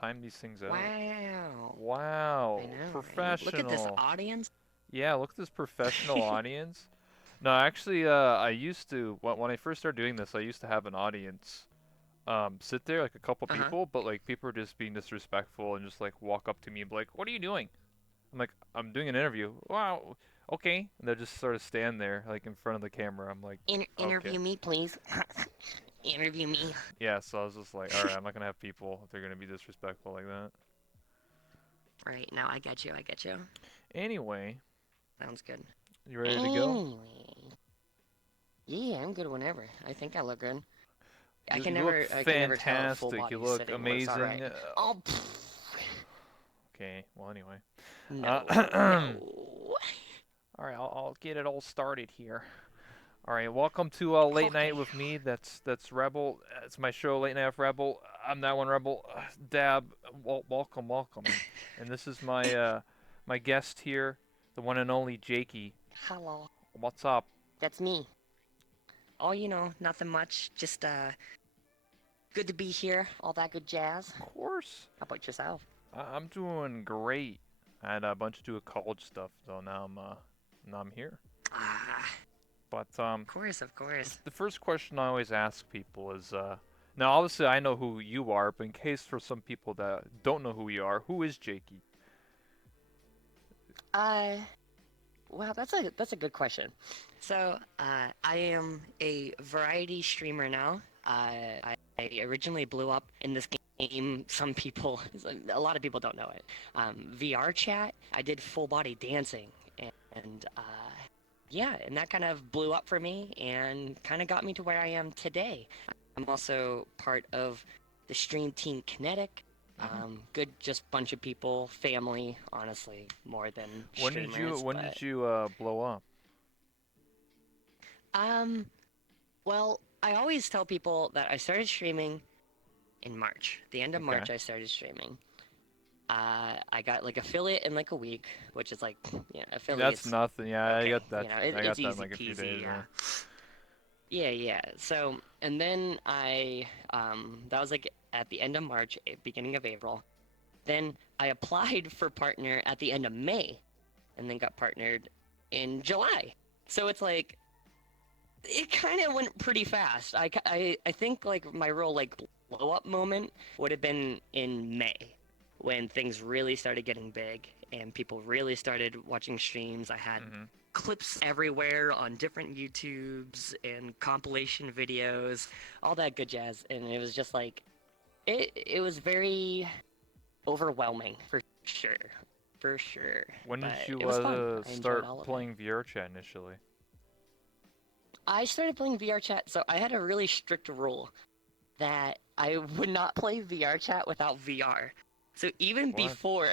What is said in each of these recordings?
time these things out. Wow. I Wow, know, right? Look at this professional. audience. Yeah, look at this professional audience. No, actually, I used to when I first started doing this, I used to have an audience sit there, like a couple Uh-huh. people, but like people were just being disrespectful and just like walk up to me and be like, "What are you doing?" I'm like, "I'm doing an interview." Wow, okay. And they'll just sort of stand there like in front of the camera. I'm like, okay. Interview me, please. Interview me. Yeah, so I was just like, all right, I'm not gonna have people if they're gonna be disrespectful like that. Right, now I get you, I get you. Anyway, Sounds good. you ready to go? Anyway. Yeah, I'm good whenever. I think I look good. You look I can never tell if full fantastic. You body look sitting looks amazing. alright. Oh, pfft. Okay, well anyway. No, Uh, no. all right, I'll get it all started here. All right, welcome to Late Night Okay. with me. That's Rebel. It's my show, Late Night with Rebel. I'm that one Rebel. Dab. Welcome, welcome. And this is my my guest here, the one and only J4key. Hello. What's up? That's me. Oh, nothing much. Just good to be here. All that good jazz. Of course. How about yourself? I'm doing great. I had a bunch to do with college stuff, so now I'm here. Ah, But of course. the first question I always ask people is now obviously I know who you are, but in case for some people that don't know who you are, who is J4key? Uh, wow, that's a good question. So, I am a variety streamer now. I originally blew up in this game. Some people, a lot of people don't know it. VR chat. I did full body dancing, and yeah, and that kind of blew up for me and kind of got me to where I am today. I'm also part of the stream team Kinetic. Hmm. Good, just bunch of people, family, honestly, more than streamers. When But did you blow up? um, well, I always tell people that I started streaming in March. The end of Okay, March, I started streaming. I got like affiliate in like a week, which is like, that's affiliates. nothing. Yeah, I Okay, got that. I it's got that in easy like a few peasy. days. Yeah. Yeah. Yeah. So, and then that was like at the end of March, beginning of April. Then I applied for partner at the end of May, and then got partnered in July. So it's like it kind of went pretty fast. I think like my real like blow up moment would have been in May when things really started getting big and people really started watching streams. I had Hmm. clips everywhere on different YouTubes and compilation videos, all that good jazz, and it was just like it was very overwhelming for sure. For sure. When did But you it was fun. I enjoyed start all of it. playing VR chat initially? I started playing VR chat, so I had a really strict rule that I would not play VR chat without VR. So even What? before,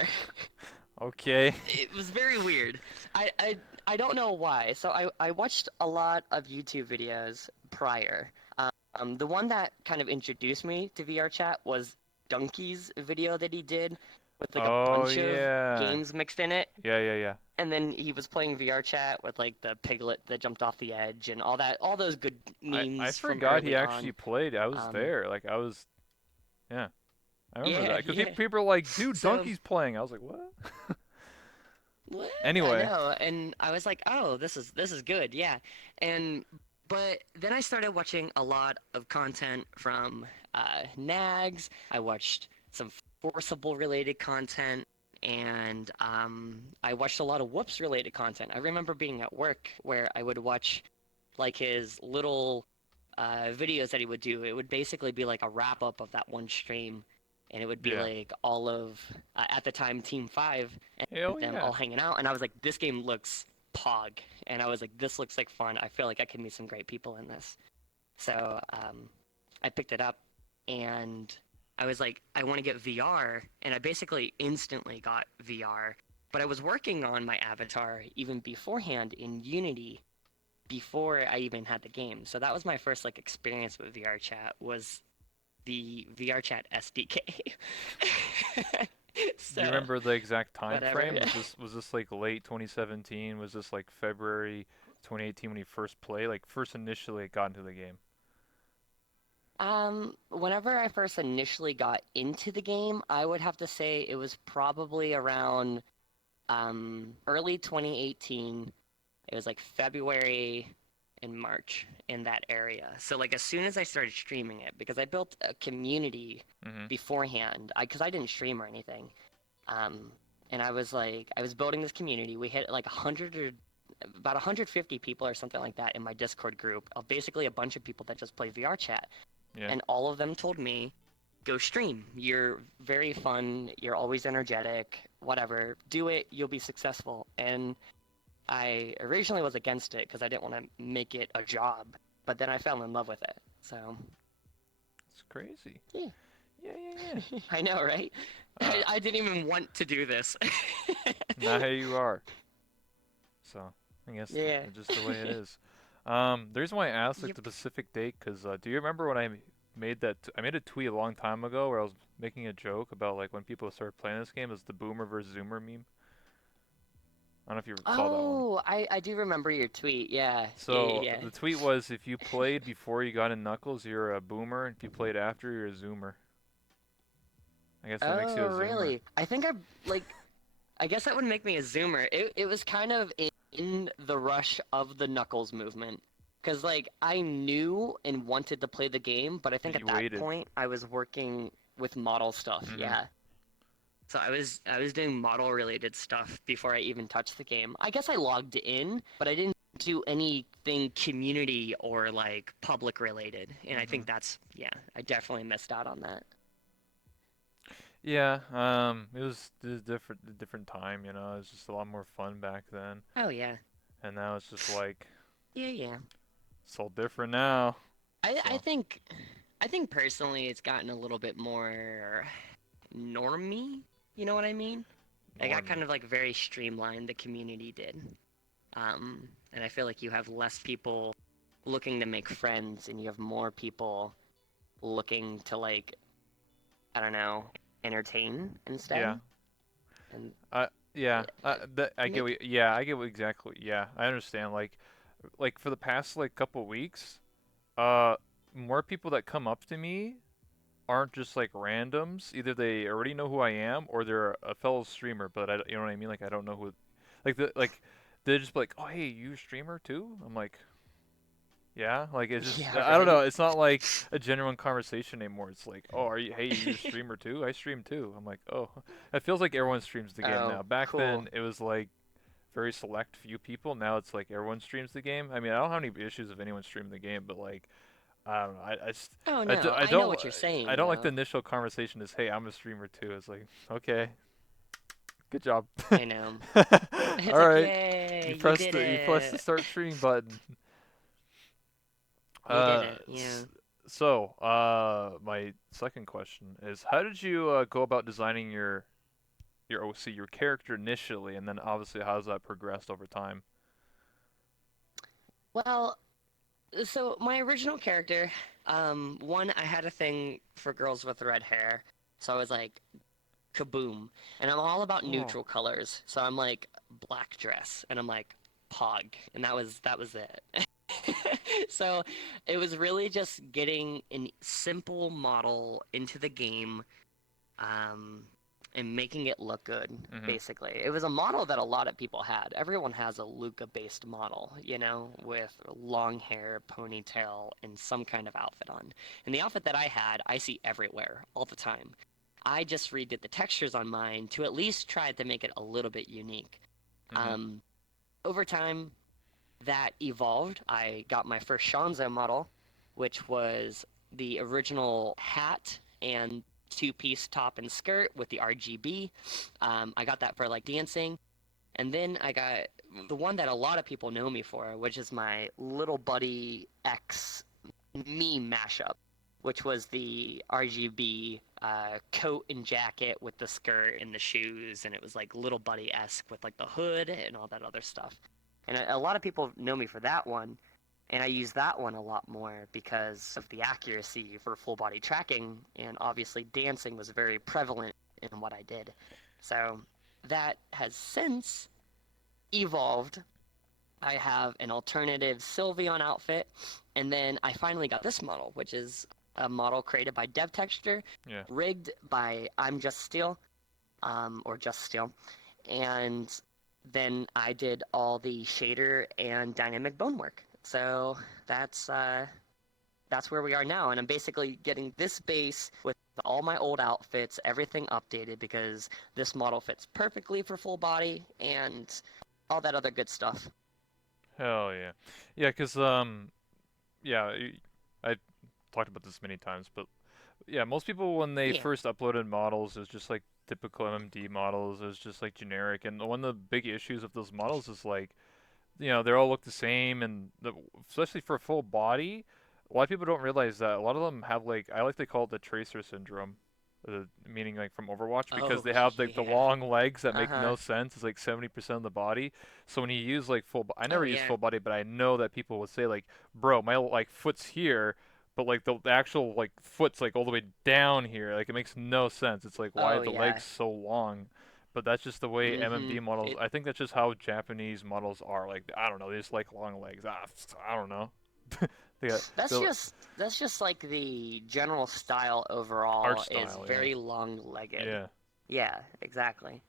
Okay. it was very weird. I, I, I don't know why. So I watched a lot of YouTube videos prior. The one that kind of introduced me to VR chat was Donkey's video that he did with like a Oh bunch of yeah. games mixed in it. Yeah, yeah, yeah. And then he was playing VR chat with like the piglet that jumped off the edge and all that, all those good I memes from forgot he early actually on. played. I was Um, there. Like I was. Yeah, I remember yeah, that because yeah. people are like, "Dude, So Donkey's playing." I was like, "What?" what? I Anyway. know, and I was like, oh, this is good, yeah. And but then I started watching a lot of content from Nags. I watched some Forcible related content, and I watched a lot of Whoops related content. I remember being at work where I would watch like his little videos that he would do. It would basically be like a wrap up of that one stream, and it would be Yeah. like all of at the time Team Five and Hell them yeah. all hanging out. And I was like, this game looks pog, and I was like, this looks like fun. I feel like I can meet some great people in this. So I picked it up, and I was like, I want to get VR, and I basically instantly got VR. But I was working on my avatar even beforehand in Unity before I even had the game. So that was my first like experience with VR chat was the VR chat SDK. Do you So remember the exact time whatever. frame? Was this like late 2017? Was this like February 2018 when you first played? Like first initially got into the game? Whenever I first initially got into the game, I would have to say it was probably around early 2018. It was like February and March in that area. So like as soon as I started streaming it, because I built a community Mm-hmm. beforehand, because I didn't stream or anything. Um, and I was building this community. We hit like 100 or about 150 people or something like that in my Discord group of basically a bunch of people that just play VR chat. Yeah. And all of them told me, go stream. You're very fun. You're always energetic. Whatever. Do it. You'll be successful. And I originally was against it because I didn't want to make it a job. But then I fell in love with it. So, It's crazy. yeah. Yeah, yeah, I know, right? yeah. I didn't even want to do this. Now here you are. So I guess Yeah. just the way it is. The reason why I asked like Yep. the specific date, cause do you remember when I made that? I made a tweet a long time ago where I was making a joke about like when people started playing this game, it's the Boomer versus Zoomer meme. I don't know if you saw that one. Oh, I do remember your tweet. Yeah. Yeah, yeah, So yeah. the tweet was if you played before you got in Knuckles, you're a Boomer. If you played after, you're a Zoomer. I guess that makes you Oh, a Zoomer. really? I think I guess that would make me a zoomer. It was kind of in the rush of the Knuckles movement. Because, like, I knew and wanted to play the game, but I think But at you that waited. point I was working with model stuff, Mhm. yeah. So I was doing model related stuff before I even touched the game. I guess I logged in, but I didn't do anything community or like public related. And I think Mhm. that's yeah, I definitely missed out on that. Yeah. It was different, a different time. You know, it was just a lot more fun back then. Oh yeah. And now it's just like Yeah, yeah. it's all different now. I I So think I think personally it's gotten a little bit more normie. You know what I mean? I got kind normie. of like very streamlined, the community did. And I feel like you have less people looking to make friends and you have more people looking to like, I don't know, entertain Yeah. instead. And Yeah. I get make what. Yeah, I get what exactly. Yeah, I understand. Like for the past like couple weeks, uh, more people that come up to me aren't just like randoms. Either they already know who I am or they're a fellow streamer, but you know what I mean? Like I don't know who. Like they just be like, oh hey, you a streamer too? I'm like, yeah. Like it's just yeah, I don't know. right? It's not like a genuine conversation anymore. It's like, oh, are you? Hey, you a streamer too? I stream too. I'm like, oh, it feels like everyone streams the game Oh, now. Back cool. then it was like very select few people. Now it's like everyone streams the game. I mean, I don't have any issues if anyone streaming the game, but like I don't know. Oh no, I I know don't what you're I saying don't like the though. initial conversation is, hey, I'm a streamer too. It's like, okay, good job. I know. It's All like, right, yay, you did you pressed the it. start streaming button. You did Uh, it. Yeah. so my second question is, how did you go about designing your OC, your character initially, and then obviously how's that progressed over time? Well, so my original character, one, I had a thing for girls with red hair, so I was like, kaboom. And I'm all about Oh, neutral colors, so I'm like black dress, and I'm like pog, and that was it. So it was really just getting a simple model into the game, um, and making it look good, mhm, basically. It was a model that a lot of people had. Everyone has a Luca-based model, you know, with long hair, ponytail, and some kind of outfit on. And the outfit that I had, I see everywhere, all the time. I just redid the textures on mine to at least try to make it a little bit unique. mhm, Um, Over time, that evolved. I got my first Shanzo model, which was the original hat and two-piece top and skirt with the RGB. I got that for like dancing. And then I got the one that a lot of people know me for, which is my Little Buddy X meme mashup, which was the RGB coat and jacket with the skirt and the shoes, and it was like Little Buddy esque with like the hood and all that other stuff. And a lot of people know me for that one, and I use that one a lot more because of the accuracy for full body tracking, and obviously dancing was very prevalent in what I did. So that has since evolved. I have an alternative Sylveon outfit, and then I finally got this model, which is a model created by Dev Texture, Yeah. rigged by I'm Just Steel, or Just Steel, and then I did all the shader and dynamic bone work. So that's uh, that's where we are now, and I'm basically getting this base with all my old outfits, everything updated because this model fits perfectly for full body and all that other good stuff. Hell yeah. Yeah, 'cause yeah, I talked about this many times, but yeah, most people when they Yeah. first uploaded models, it was just like typical MMD models. It was just like generic, and one of the big issues of those models is like, they all look the same, and especially for full body, a lot of people don't realize that a lot of them have like I like to call it the tracer syndrome, meaning like from Overwatch because Oh they have like the yeah. long legs that make Uh-huh. no sense. It's like 70% of the body. So when you use like I Oh never use yeah. full body, but I know that people would say like, bro, my like foot's here. But like the actual like foot's like all the way down here, like it makes no sense. It's like why are Oh the yeah. legs so long? But that's just the way Mm-hmm. MMD models. It I think that's just how Japanese models are. Like I don't know, they just like long legs. I don't know. they got the that's just like the general style art overall is style, yeah, very long-legged. yeah. Yeah, exactly.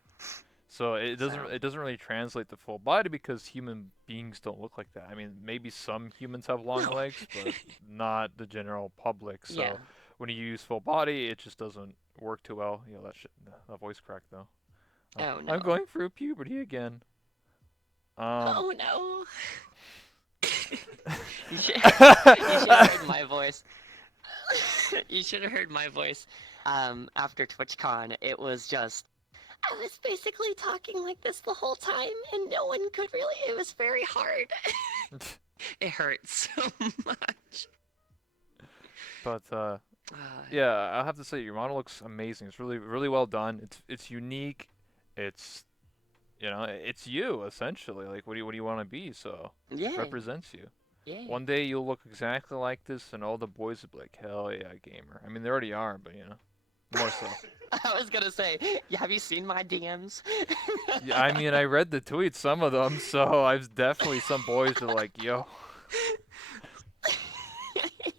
So it doesn't So, it doesn't really translate to full body because human beings don't look like that. I mean, maybe some humans have long no. legs, but not the general public. Yeah. So when you use full body, it just doesn't work too well. That shit, that voice crack though. Oh I'm no. going through puberty again. Um. Oh no. You should you should have heard my voice. You should have heard my voice. After TwitchCon, it was just I was basically talking like this the whole time, and no one could really. It was very hard. It hurts so much. But Uh, yeah, I'll have to say your model looks amazing. It's really really well done. It's unique. It's it's you essentially. Like what do you want to be? So yeah, represents you. yeah. One day you'll look exactly like this, and all the boys will be like, "Hell yeah, gamer." I mean, they already are, but more so. I was gonna say, yeah, have you seen my DMs? Yeah, I mean, I read the tweets, some of them, so I've definitely some boys are like, "Yo."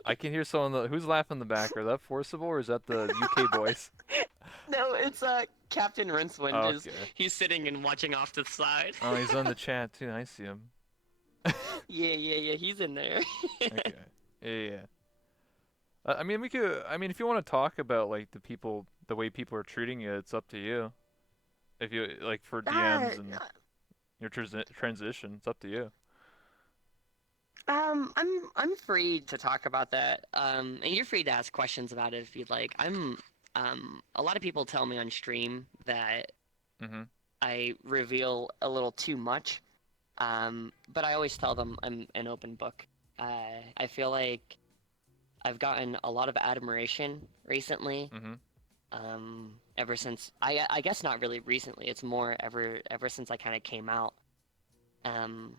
I can hear someone. Who's laughing in the back? Are that Forcible or is that the UK boys? No, it's Captain Rincewind. Is Okay. he's sitting and watching off to the side? Oh, he's on the chat too. I see him. Yeah, yeah, yeah. He's in there. Okay. Yeah, yeah, yeah. I mean, we could. I mean, if you want to talk about like the way people are treating you, it's up to you. If you like for uh, DMs and your transition, it's up to you. I'm free to talk about that. And you're free to ask questions about it if you'd like. A lot of people tell me on stream that Mhm. I reveal a little too much. But I always tell them I'm an open book. I feel like I've gotten a lot of admiration recently. Mhm. Ever since I guess not really recently. It's more ever since I kind of came out. Um,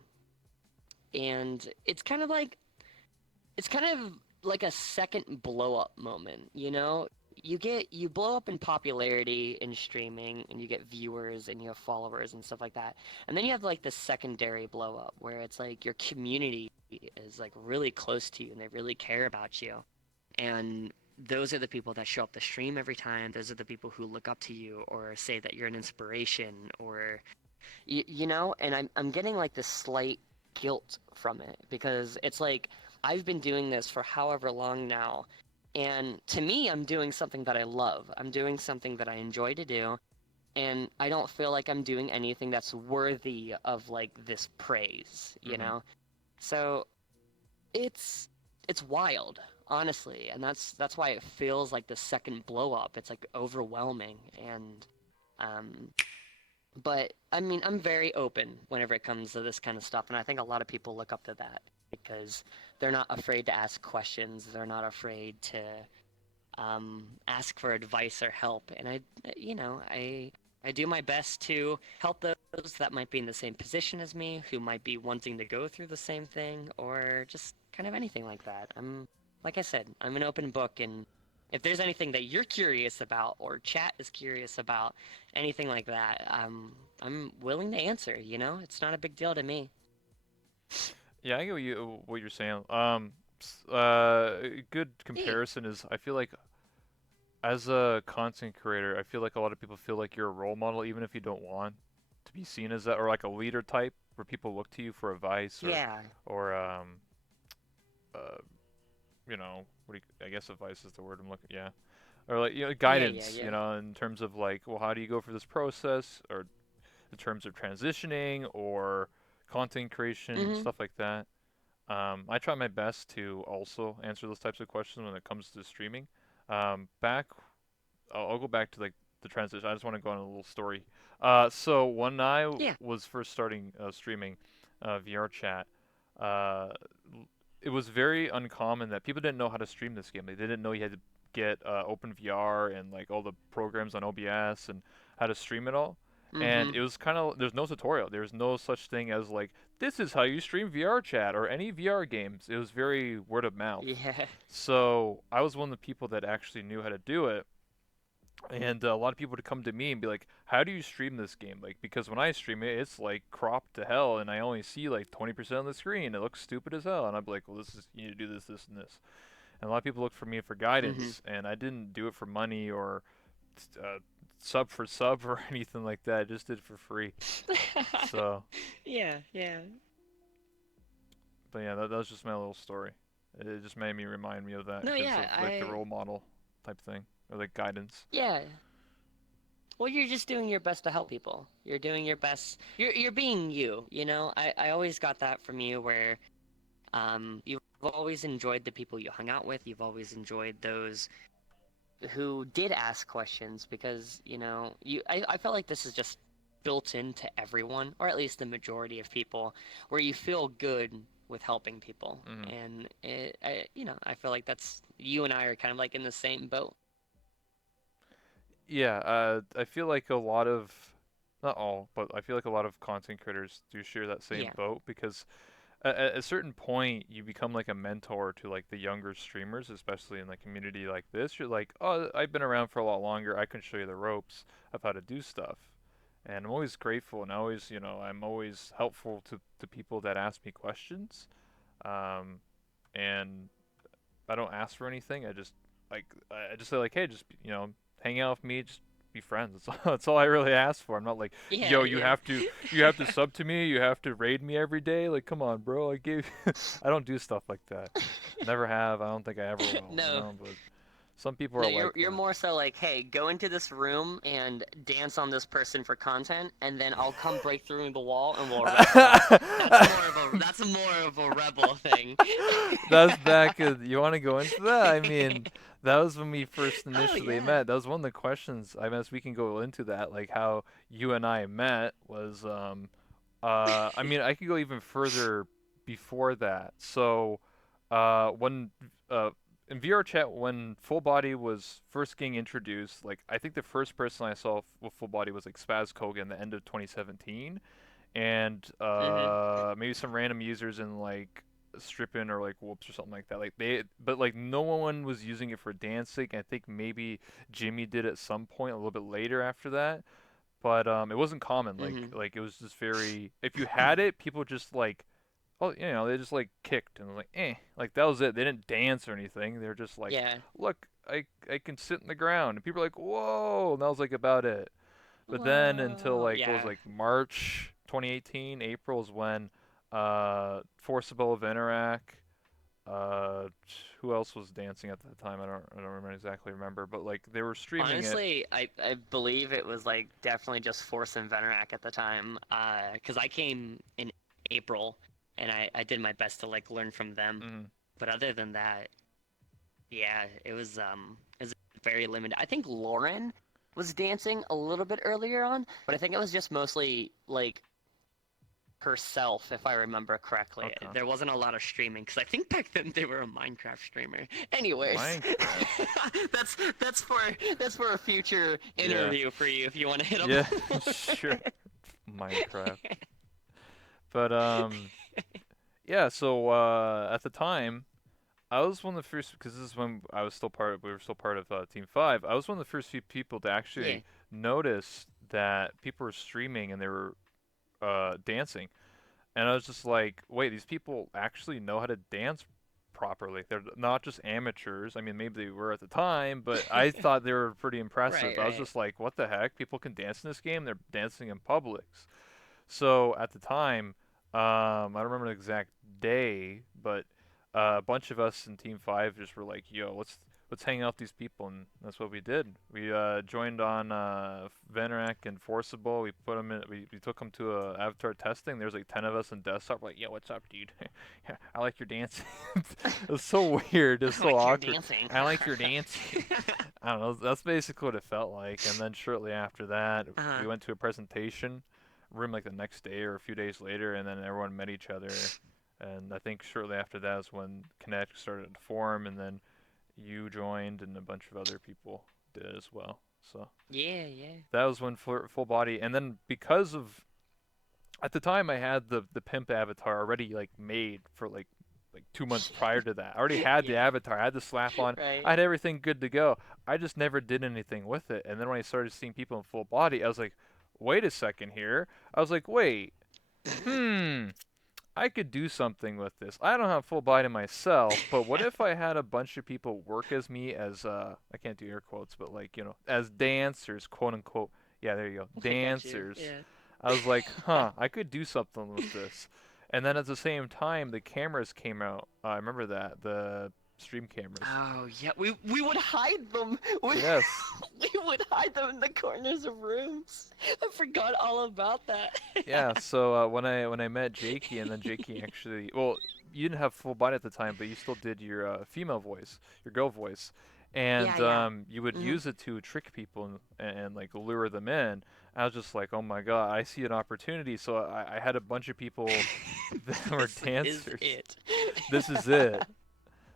and it's kind of like a second blow up moment, you know? You blow up in popularity in streaming and you get viewers and you have followers and stuff like that. And then you have like the secondary blow up where it's like your community is like really close to you and they really care about you. And those are the people that show up the stream every time. Those are the people who look up to you or say that you're an inspiration or you know, and I'm getting like this slight guilt from it because it's like I've been doing this for however long now, and to me, I'm doing something that I love. I'm doing something that I enjoy to do, and I don't feel like I'm doing anything that's worthy of like this praise, you Mhm. know? So it's wild, honestly, and that's why it feels like the second blow up. It's like overwhelming and um but I mean, I'm very open whenever it comes to this kind of stuff, and I think a lot of people look up to that because they're not afraid to ask questions. They're not afraid to ask for advice or help. And I do my best to help those that might be in the same position as me, who might be wanting to go through the same thing, or just kind of anything like that. Like I said, I'm an open book, and if there's anything that you're curious about, or chat is curious about, anything like that, I'm willing to answer. You know, it's not a big deal to me. Yeah, I get what you're saying. A good Neat. comparison is I feel like as a content creator, I feel like a lot of people feel like you're a role model even if you don't want to be seen as that, or like a leader type where people look to you for advice Yeah. or uh what do you, I guess advice is the word I'm looking, yeah. Or like Yeah, yeah, guidance, yeah. in terms of like, well, how do you go for this process, or in terms of transitioning or content creation, Mhm. stuff like that. I try my best to also answer those types of questions when it comes to streaming. Back, I'll go back to like the transition. I just want to go on a little story. So when I Yeah. was first starting streaming VR chat, uh, it was very uncommon that people didn't know how to stream this game. They didn't know you had to get OpenVR and like all the programs on OBS and how to stream it all. And Mhm. it was kind of there's no tutorial. There's no such thing as like this is how you stream VR chat or any VR games. It was very word of mouth. Yeah. So I was one of the people that actually knew how to do it, and a lot of people would come to me and be like, "How do you stream this game?" Like, because when I stream it, it's like cropped to hell, and I only see like 20% of the screen. It looks stupid as hell, and I'm like, "Well, this is you need to do this, this, and this." And a lot of people look for me for Mhm. guidance, and I didn't do it for money or uh, sub for sub or anything like that. I just did it for free. So, Yeah, yeah. but yeah, that was just my little story. It just made me remind me of that No, because yeah, of like the role model type thing or like guidance. yeah. Well, you're just doing your best to help people. You're doing your best. You're being you, you know? I always got that from you where you've always enjoyed the people you hung out with. You've always enjoyed those who did ask questions because, I felt like this is just built into everyone, or at least the majority of people, where you feel good with helping people. Hmm. And I feel like that's you and I are kind of like in the same boat. Yeah, I feel like a lot of, not all, but I feel like a lot of content creators do share that same Yeah. boat because at a certain point you become like a mentor to like the younger streamers, especially in the community like this. You're like, oh, I've been around for a lot longer. I can show you the ropes of how to do stuff. And I'm always grateful and always, I'm always helpful to people that ask me questions. Um, and I don't ask for anything. I just say like, hey, just hang out with me, just be friends. That's all I really ask for. I'm not like, Yeah, yo, yeah. you have to sub to me, you have to raid me every day. Like, come on, bro. I gave. I don't do stuff like that. Never have. I don't think I ever will. No, But some people no, are you're like you're that. more so like, hey, go into this room and dance on this person for content, and then I'll come break through the wall and we'll wrestle. That's more of a rebel thing. That's back. You want to go into that? I mean, that was when we first Oh initially yeah. met. That was one of the questions. I guess we can go into that, like how you and I met was. I mean, I could go even further before that. So, when in VR chat, when Full Body was first getting introduced, like I think the first person I saw with Full Body was like Spaz Kogan, the end of 2017, and Mhm. maybe some random users in like Strippin or like Whoops or something like that. Like but like no one was using it for dancing. I think maybe Jimmy did at some point a little bit later after that, but it wasn't common. Mhm. Like it was just very. If you had it, people just like. Oh, they just like kicked and like, like that was it. They didn't dance or anything. They were just like, Yeah. look, I can sit in the ground. And people were like, whoa, and that was like about it. But then until Whoa. like what was Yeah. like March 2018, April is when Forcible of Interac, uh who else was dancing at that time? I don't remember exactly remember, but like they were streaming it. Honestly, I believe it was like definitely just Force and Venerak at the time. Because I came in April and I did my best to like learn from them. Mm, But other than that, yeah, it was very limited. I think Lauren was dancing a little bit earlier on, but I think it was just mostly like herself, if I remember correctly. okay. There wasn't a lot of streaming because I think back then they were a Minecraft streamer. Anyways, Minecraft. that's that's for that's for a future Yeah. interview for you if you want to hit up. Yeah, sure. Minecraft. But yeah, so at the time I was one of the first because this is when I was still part. We were still part of Team Five. I was one of the first few people to Yeah. actually notice that people were streaming and they were dancing, and I was just like, wait, these people actually know how to dance properly. They're not just amateurs. I mean, maybe they were at the time, but I thought they were pretty Right, impressive. I was right. just like, what the heck? People can dance in this game? They're dancing in Publix. So at the time, I don't remember the exact day, but a bunch of us in Team Five just were like, "Yo, let's hang out with these people," and that's what we did. We joined on Venerac and Forcible. We put them in. We took them to avatar testing. There's like 10 of us in desktop. We're like, "Yo, what's up, dude? Yeah, I like your dancing." It was so weird. It was I so like your awkward. dancing. I like your dancing. I don't know. That's basically what it felt like. And then shortly after that, Uh-huh. we went to a presentation room like the next day or a few days later, and then everyone met each other. And I think shortly after that is when Connect started to form, and then you joined, and a bunch of other people did as well. So Yeah, yeah. that was when full body, and then because of at the time I had the pimp avatar already like made for like 2 months prior to that. I already had the Yeah. avatar, I had the slap on, I Right. had everything good to go. I just never did anything with it. And then when I started seeing people in full body, I was like, wait a second here. I was like, wait, hmm, I could do something with this. I don't have full body myself, but what if I had a bunch of people work as me as I can't do air quotes, but like, as dancers, quote unquote. Yeah, there you go. I got you. Dancers. Yeah. I was like, huh, I could do something with this. And then at the same time, the cameras came out. I remember that, the stream cameras. Oh yeah, we would hide them. We Yes. we would hide them in the corners of rooms. I forgot all about that. Yeah, so when I met J4key, and then J4key actually, well, you didn't have full body at the time, but you still did your female voice, your girl voice, Yeah, and yeah. you would Hmm. use it to trick people and like lure them in. I was just like, oh my god, I see an opportunity. So I had a bunch of people that were This is dancers. it. This is it.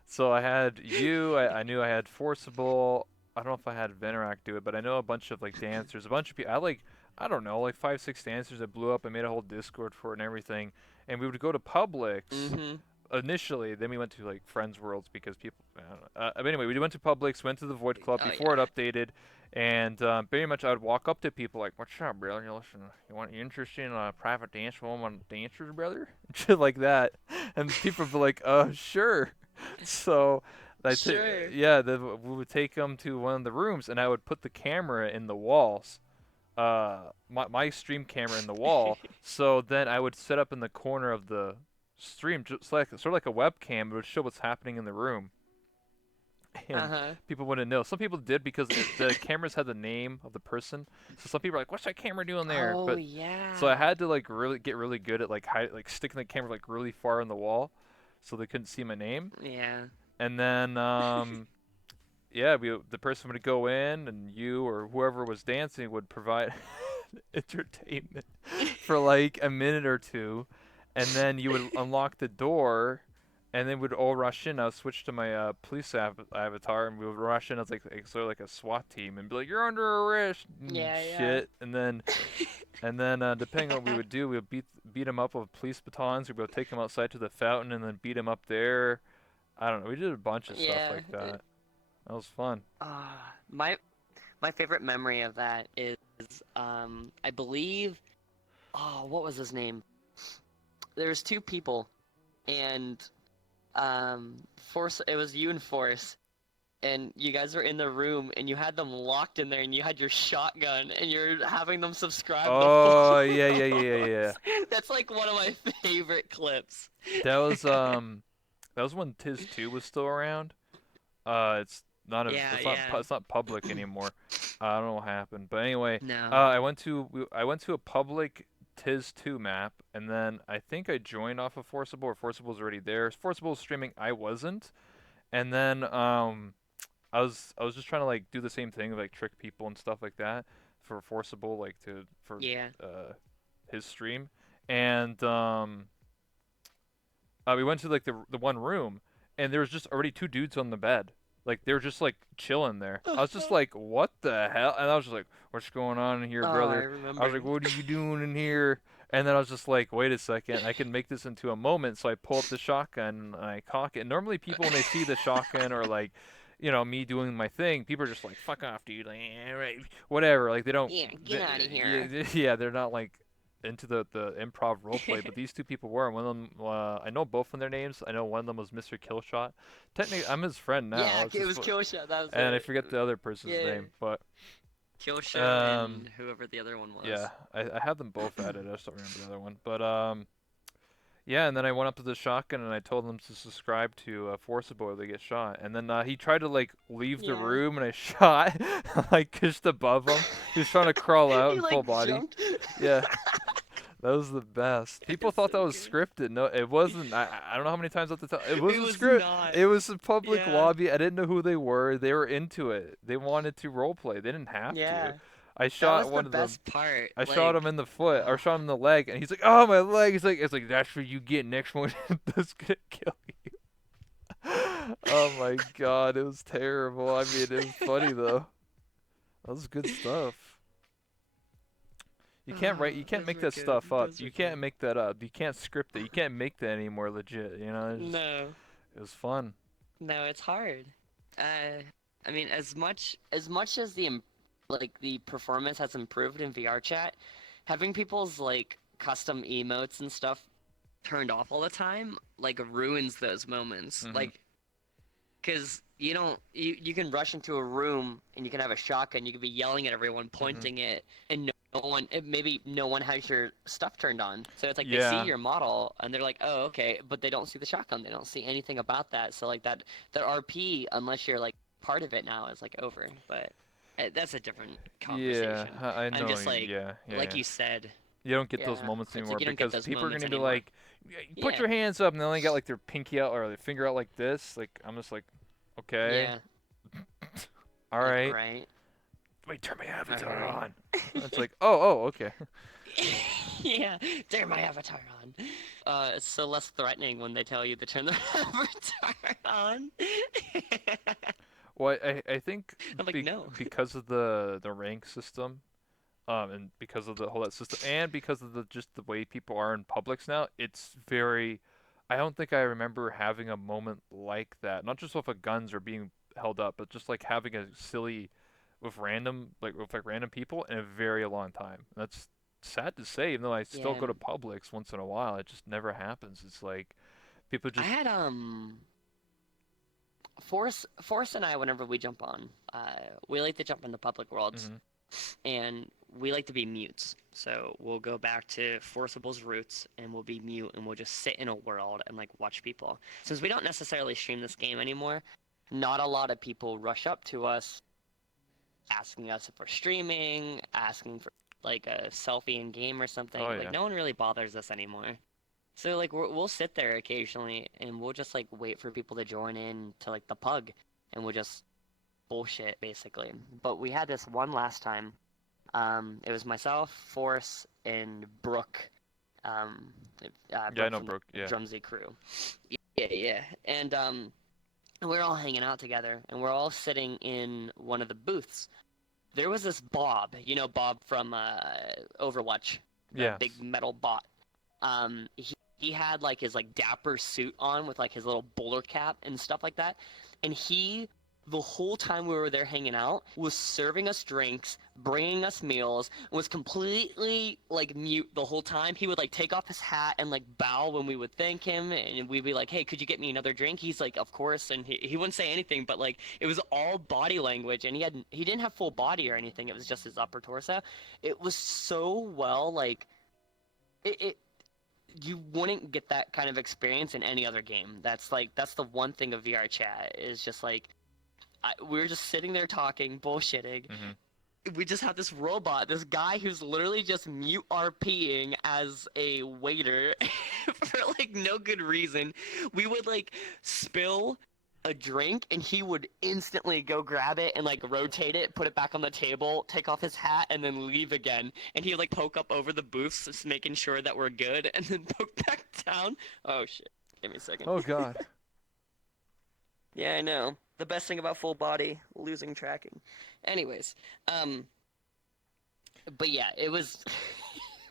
So I had you. I knew I had Forcible. I don't know if I had Venerac do it, but I know a bunch of like dancers, a bunch of people. I like, I don't know, like 5, 6 dancers that blew up. I made a whole Discord for it and everything. And we would go to Publix Hmm. initially. Then we went to like Friends Worlds because people. I don't know. But anyway, we went to Publix, went to the Void Club Oh before it yeah. updated, and pretty much I would walk up to people like, "What's up, brother? You listen, you interested in a private dance with one of the dancers, brother?" Shit like that, and people would be like, sure." So Sure. yeah, we would take them to one of the rooms, and I would put the camera in the walls, my stream camera in the wall. So then I would set up in the corner of the stream, just like sort of like a webcam. It would show what's happening in the room, and Uh-huh. people wouldn't know. Some people did because the cameras had the name of the person. So some people are like, "What's that camera doing there?" Oh But so I yeah. had to like really get really good at like sticking the camera like really far in the wall, so they couldn't see my name. Yeah. And then yeah, the person would go in, and you or whoever was dancing would provide entertainment for like a minute or two, and then you would unlock the door, and then we'd all rush in. I would switch to my police avatar, and we would rush in as like sort of like a SWAT team, and be like, "You're under arrest," and Yeah, yeah. shit. And then depending on what we would do, we would beat them up with police batons, or we would take them outside to the fountain and then beat them up there. I don't know. We did a bunch of stuff Yeah. like that. That was fun. My favorite memory of that is I believe, oh, what was his name? There's two people, and Force, it was you and Force, and you guys were in the room and you had them locked in there and you had your shotgun and you're having them subscribe the Oh yeah, yeah, yeah, yeah, yeah. forums. That's like one of my favorite clips. That was when Tiz 2 was still around. Yeah, yeah. It's not public anymore. I don't know what happened, but anyway, No. I went to a public Tiz 2 map, and then I think I joined off of Forcible, or Forcible was already there. Forcible was streaming, I wasn't, and then I was just trying to like do the same thing, like trick people and stuff like that for Forcible, like to for Yeah. uh his stream, and we went to like the one room, and there was just already two dudes on the bed. Like they were just like chilling there. I was just like, "What the hell?" And I was just like, "What's going on in here, Oh, I brother?" I was remember. like, "What are you doing in here?" And then I was just like, "Wait a second, I can make this into a moment." So I pull up the shotgun and I cock it. Normally, people when they see the shotgun or like, me doing my thing, people are just like, "Fuck off, dude!" Like, right, whatever. Like they don't. Yeah, get out of here. Yeah, they're not like into the improv roleplay, but these two people were. And one of them, I know both of their names. I know one of them was Mr. Killshot. Technically, I'm his friend now. Yeah, It's it just, was Kyosha. That was and I it. forget the other person's Yeah, name, but Kyosho um, and whoever the other one yeah, was. I had them both added. I just don't remember the other one, but yeah, and then I went up to the shotgun and I told him to subscribe to Forcible to get shot. And then he tried to like leave the Yeah. room and I shot like just above him. He was trying to crawl out He in like full body. jumped. Yeah, that was the best. People It's thought so that was good. scripted. No, it wasn't. I don't know how many times I have to tell. It It wasn't was script. not. It was a public Yeah. lobby. I didn't know who they were. They were into it. They wanted to roleplay. They didn't have to. Yeah. I That shot was the one of them. best part. I shot him Like, in the foot, or oh, shot him in the leg, and he's like, "Oh, my leg!" He's like, "It's like that's what you get next one. That's gonna kill you." Oh my god, it was terrible. I mean, it was funny though. That was good stuff. You can't write. You can't those make were that good. stuff up. Those were You can't good. make that up. You can't script it. You can't make that anymore legit. You know, No. it was fun. No, it's hard. I mean, as much as like the performance has improved in VR chat, having people's like custom emotes and stuff turned off all the time like ruins those moments. Mhm. Like, cause you can rush into a room and you can have a shotgun, you can be yelling at everyone, Mhm. pointing it, and maybe no one has your stuff turned on. So it's like they see Yeah. your model and they're like, oh, okay, but they don't see the shotgun. They don't see anything about that. So like that RP, unless you're like part of it now, is like over. But that's a different Yeah. conversation. I I'm know. just like, Yeah. Yeah. like Yeah. you said, You don't get those yeah, moments it's like anymore you don't get because those people are moments gonna be anymore. like, "Put Yeah, your hands up," and they only got like their pinky out or their finger out like this. Like I'm just like, okay, yeah, all like right. right, Wait, turn my all avatar right. on. It's like, oh, okay. Yeah, turn my avatar on. It's so less threatening when they tell you to turn the avatar on. Well, I think I'm like, no. because of the rank system, and because of the whole that system, and because of the just the way people are in Publix now, it's very. I don't think I remember having a moment like that. Not just with a guns or being held up, but just like having a silly with like random people in a very long time. That's sad to say, even though I still Yeah, go to Publix once in a while. It just never happens. It's like people I just. had Force and I, whenever we jump on, we like to jump in the public worlds, Mhm. and we like to be mutes. So we'll go back to Forcible's roots, and we'll be mute, and we'll just sit in a world and like watch people. Since we don't necessarily stream this game anymore, not a lot of people rush up to us asking us if we're streaming, asking for like a selfie in game or Oh something. Like yeah. no one really bothers us anymore. So like we'll sit there occasionally and we'll just like wait for people to join in to like the pug, and we'll just bullshit basically. But we had this one last time. It was myself, Force, and Brooke. Um, Yeah, I Brooke know, from the Brooke. Yeah. Drumsy crew. Yeah, yeah. And we're all hanging out together, and we're all sitting in one of the booths. There was this Bob, you know Bob from Overwatch, the big Yes. metal bot. He had like his like dapper suit on with like his little bowler cap and stuff like that, and he the whole time we were there hanging out was serving us drinks, bringing us meals, was completely like mute the whole time. He would like take off his hat and like bow when we would thank him, and we'd be like, "Hey, could you get me another drink?" He's like, "Of course," and he wouldn't say anything, but like it was all body language, and he didn't have full body or anything. It was just his upper torso. It was so well like it you wouldn't get that kind of experience in any other game. That's the one thing of VR chat is just like we were just sitting there talking, bullshitting. Mhm. We just have this robot, this guy who's literally just mute RPing as a waiter for like no good reason. We would like spill a drink and he would instantly go grab it and like rotate it, put it back on the table, take off his hat, and then leave again. And he would like poke up over the booths, just making sure that we're good, and then poke back down. Oh shit. Give me a second. Oh God. Yeah, I know. The best thing about full body, losing tracking. Anyways, um, but yeah, it was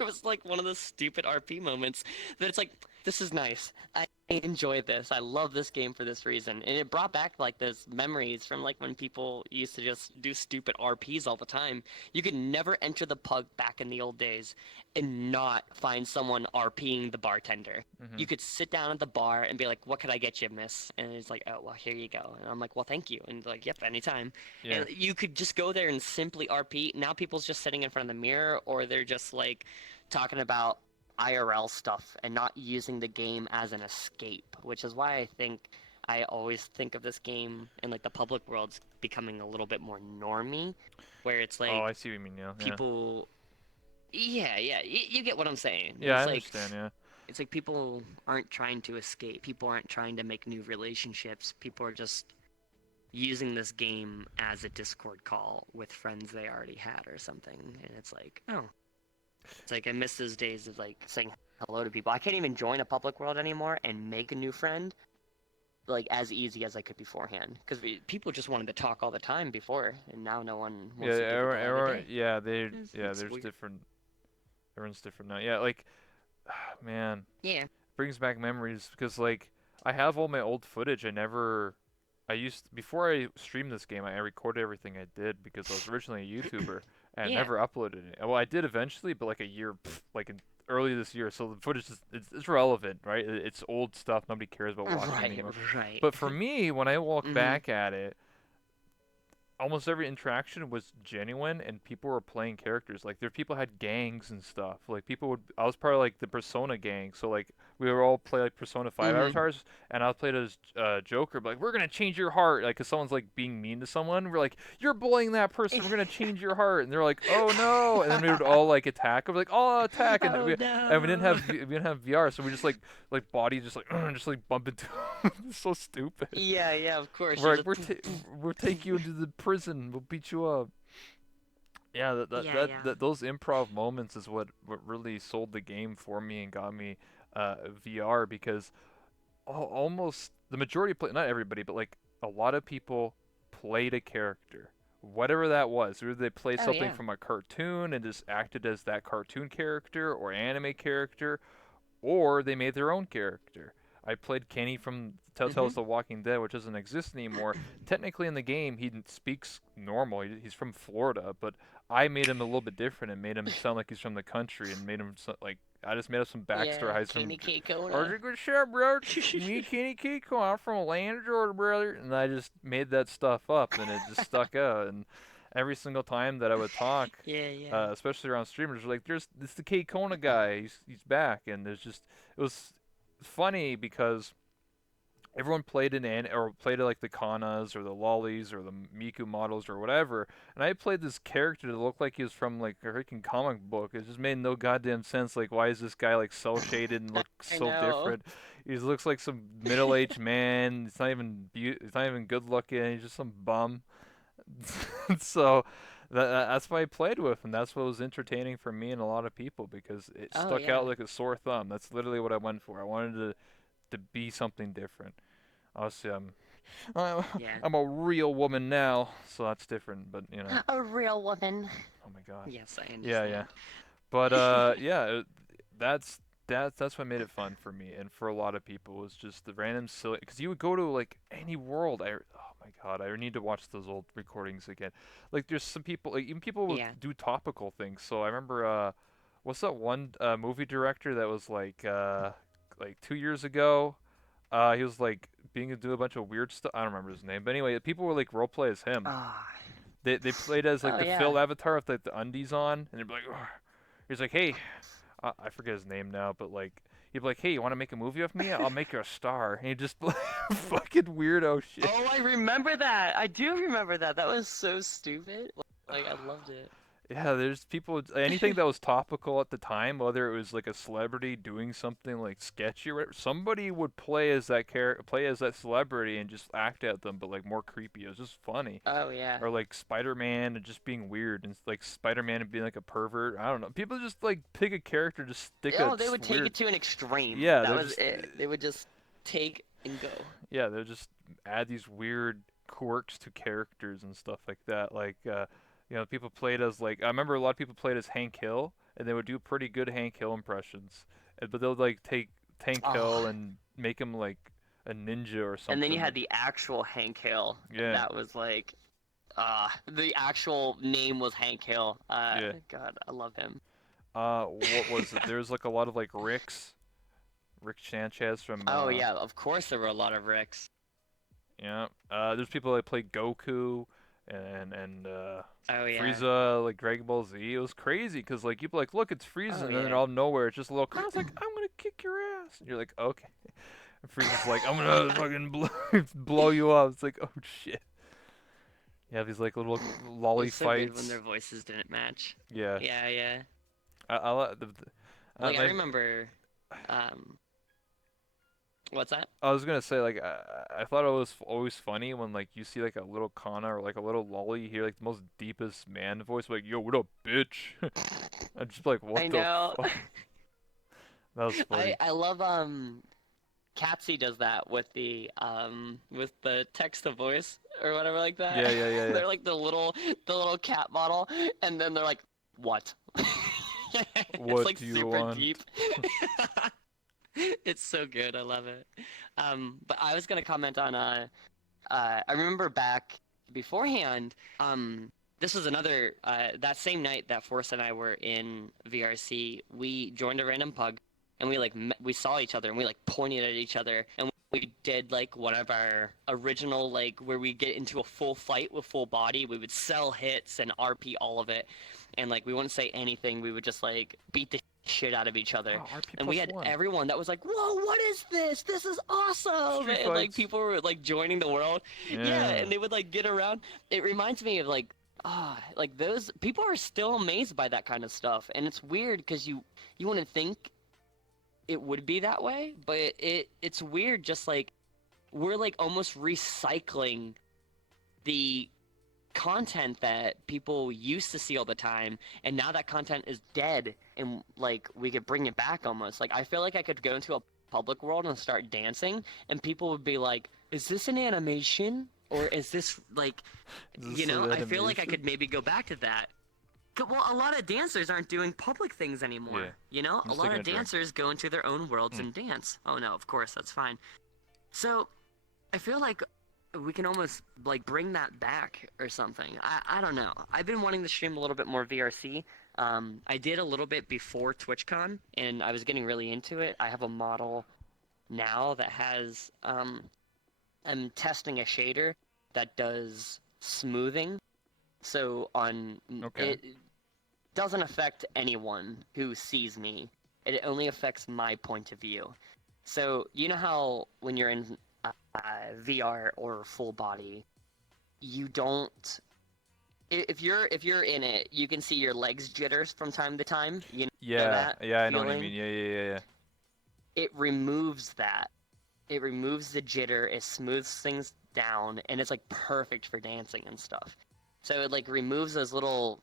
it was like one of those stupid RP moments that it's like, this is nice. I enjoy this. I love this game for this reason. And it brought back like those memories from like when people used to just do stupid RPs all the time. You could never enter the pub back in the old days and not find someone RPing the bartender. Hmm. You could sit down at the bar and be like, "What could I get you, miss?" And it's like, "Oh, well, here you go." And I'm like, "Well, thank you." And like, "Yep, anytime." Yeah. And you could just go there and simply RP. Now people's just sitting in front of the mirror or they're just like talking about IRL stuff and not using the game as an escape, which is why I think I always think of this game in like the public world's becoming a little bit more normy, where it's Oh, like I see what you mean. Yeah, yeah, people, yeah, yeah, you get what I'm saying. yeah. I understand. Yeah. It's like people aren't trying to escape, people aren't trying to make new relationships, people are just using this game as a Discord call with friends they already had or something, and it's like, oh, it's like I miss those days of like saying hello to people. I can't even join a public world anymore and make a new friend like as easy as I could beforehand. Because people just wanted to talk all the time before, and now no one Yeah, wants to give a guy the day. yeah, they, yeah, It's there's weird. different, everyone's different now. Yeah, like, man, Yeah. brings back memories because like I have all my old footage. I used before I streamed this game, I recorded everything I did because I was originally a YouTuber and I Yeah. never uploaded it. Well, I did eventually, but like a year, like early this year, so the footage is it's relevant, right? It's old stuff. Nobody cares about watching Right. anymore. Right. But for me, when I look Mm-hmm. back at it, almost every interaction was genuine and people were playing characters. Like there people had gangs and stuff. Like people would I was part of like the Persona gang. So like we would all play like Persona 5 Mm-hmm. avatars and I was played as Joker, but like we're going to change your heart like cuz someone's like being mean to someone. We're like you're bullying that person. We're going to change your heart. And they're like, "Oh no." And then we would all like attack. We're like, "Oh, attack." And Oh we didn't no. we didn't have VR, so we just like body just like just like bump into it's so stupid. Yeah, yeah, of course. You We're like, just we'll take you into the prison. We'll beat you up. Yeah, Yeah, yeah. those improv moments is what really sold the game for me and got me VR because almost the majority play not everybody, but like a lot of people played a character. Whatever that was, whether they played Oh something yeah. from a cartoon and just acted as that cartoon character or anime character, or they made their own character. I played Kenny from Mm-hmm. Telltale's The Walking Dead, which doesn't exist anymore. Technically, in the game, he speaks normal. He's from Florida, but I made him a little bit different and made him sound like he's from the country and made him like I just made up some backstory. Yeah, He's from Kenny K. Kona. Arctic good shit, bro. Me, Kenny Kiko, I'm from Atlanta, Georgia, brother. And I just made that stuff up, and it just stuck out. And every single time that I would talk, Yeah, yeah. especially around streamers, like there's this the K Kona guy. He's back, and there's just it was funny because everyone played or played like the Kanas or the Lollies or the Miku models or whatever, and I played this character that looked like he was from like a freaking comic book. It just made no goddamn sense. Like, why is this guy like cell shaded and look I so know. different? He looks like some middle-aged man. He's not even good looking. He's just some bum. So that's why I played with, and that's what was entertaining for me and a lot of people because it Oh stuck yeah. out like a sore thumb. That's literally what I went for. I wanted to be something different. Obviously, I'm Yeah. I'm a real woman now, so that's different. But A real woman. oh my god, Yes, I yeah, yeah. understand. But yeah, that's that's what made it fun for me and for a lot of people was just the random silly because you would go to like any world. Oh my god, I need to watch those old recordings again. Like there's some people like even people would Yeah. do topical things. So I remember what's that one movie director that was like 2 years ago? He was like being do a bunch of weird stuff. I don't remember his name, but anyway, people were like roleplay as him. Ah. They played as like Oh the yeah. Phil Avatar with like the undies on, and they'd be like, "Ugh." He's like, hey, I forget his name now, but like he'd be like, hey, you want to make a movie of me? I'll make you a star. And he just fucking weirdo shit. Oh, I remember that. I do remember that. That was so stupid. Like I loved it. Yeah, there's people anything that was topical at the time, whether it was like a celebrity doing something like sketchy or whatever, somebody would play as that celebrity and just act at them, but like more creepy. It was just funny. Oh yeah. Or like Spider-Man and just being weird and like Spider-Man and being like a pervert. I don't know. People just like pick a character, just stick a Oh, they would take weird. it to an extreme. Yeah, That they're was just it. They would just take and go. yeah, they'll just add these weird quirks to characters and stuff like that. Like people played as like I remember a lot of people played as Hank Hill and they would do pretty good Hank Hill impressions. But they'll like take Tank Oh, Hill and make him like a ninja or And then you something. had the actual Hank Hill. Yeah, That was like, the actual name was Hank Hill. yeah. God, I love him. What was it? There's like a lot of like Rick Sanchez from Oh yeah, of course there were a lot of Ricks. yeah. There's people that play Goku and Oh yeah. Frieza, like Dragon Ball Z. It was crazy because like you'd be like, look, it's Frieza, Oh and then yeah. out of nowhere, it's just a little Khan's like, I'm gonna kick your ass. And you're like, okay. And Frieza's like, I'm gonna fucking blow you up. It's like, oh shit. You have these like little lolly It's so good when fights. their voices didn't match. Yeah. Yeah, yeah. I, Like I my, remember, um, what's that? I was gonna say like I thought it was always funny when like you see like a little Kana or like a little lolly, you hear like the most deepest man voice like yo what up bitch. I'm just like what I the know. fuck. That was funny. I love Catsy does that with the text to voice or whatever like that. Yeah, yeah, yeah, yeah. They're like the little cat model, and then they're like, "What?" It's What like do you super want? deep. It's so good. I love it. But I was gonna comment on I remember back beforehand. This was another that same night that Forrest and I were in VRC. We joined a random pug, and we like we saw each other, and we like pointed at each other, and we did like one of our original like where we get into a full fight with full body. We would sell hits and RP all of it, and like we wouldn't say anything. We would just like beat the shit out of each other. Oh, RP And we plus had one. everyone that was like, "Whoa, what is this? This is awesome!" Street And like fights. people were like joining the world. Yeah, Yeah. and they would like get around. It reminds me of like those people are still amazed by that kind of stuff, and it's weird because you wouldn't think it would be that way, but it's weird. Just like we're like almost recycling the content that people used to see all the time, and now that content is dead, and like we could bring it back almost. Like I feel like I could go into a public world and start dancing, and people would be like, "Is this an animation?" Or is this like, Is this an I feel like I animation? could maybe go back to that. Well, a lot of dancers aren't doing public things Yeah. anymore. I'm A just lot taking of a drink. dancers go into their own worlds Mm. and dance. Oh no, of course, that's fine. So, I feel like we can almost like bring that back or something. I don't know. I've been wanting to stream a little bit more VRC. I did a little bit before TwitchCon, and I was getting really into it. I have a model now that has I'm testing a shader that does smoothing. So on Okay. it doesn't affect anyone who sees me. It only affects my point of view. So you know how when you're in VR or full body, you don't. If you're in it, you can see your legs jitters from time to time. You know Yeah. that Yeah, I know what you mean. feeling? Yeah, yeah, yeah, yeah. It removes that. It removes the jitter. It smooths things down, and it's like perfect for dancing and stuff. So it like removes those little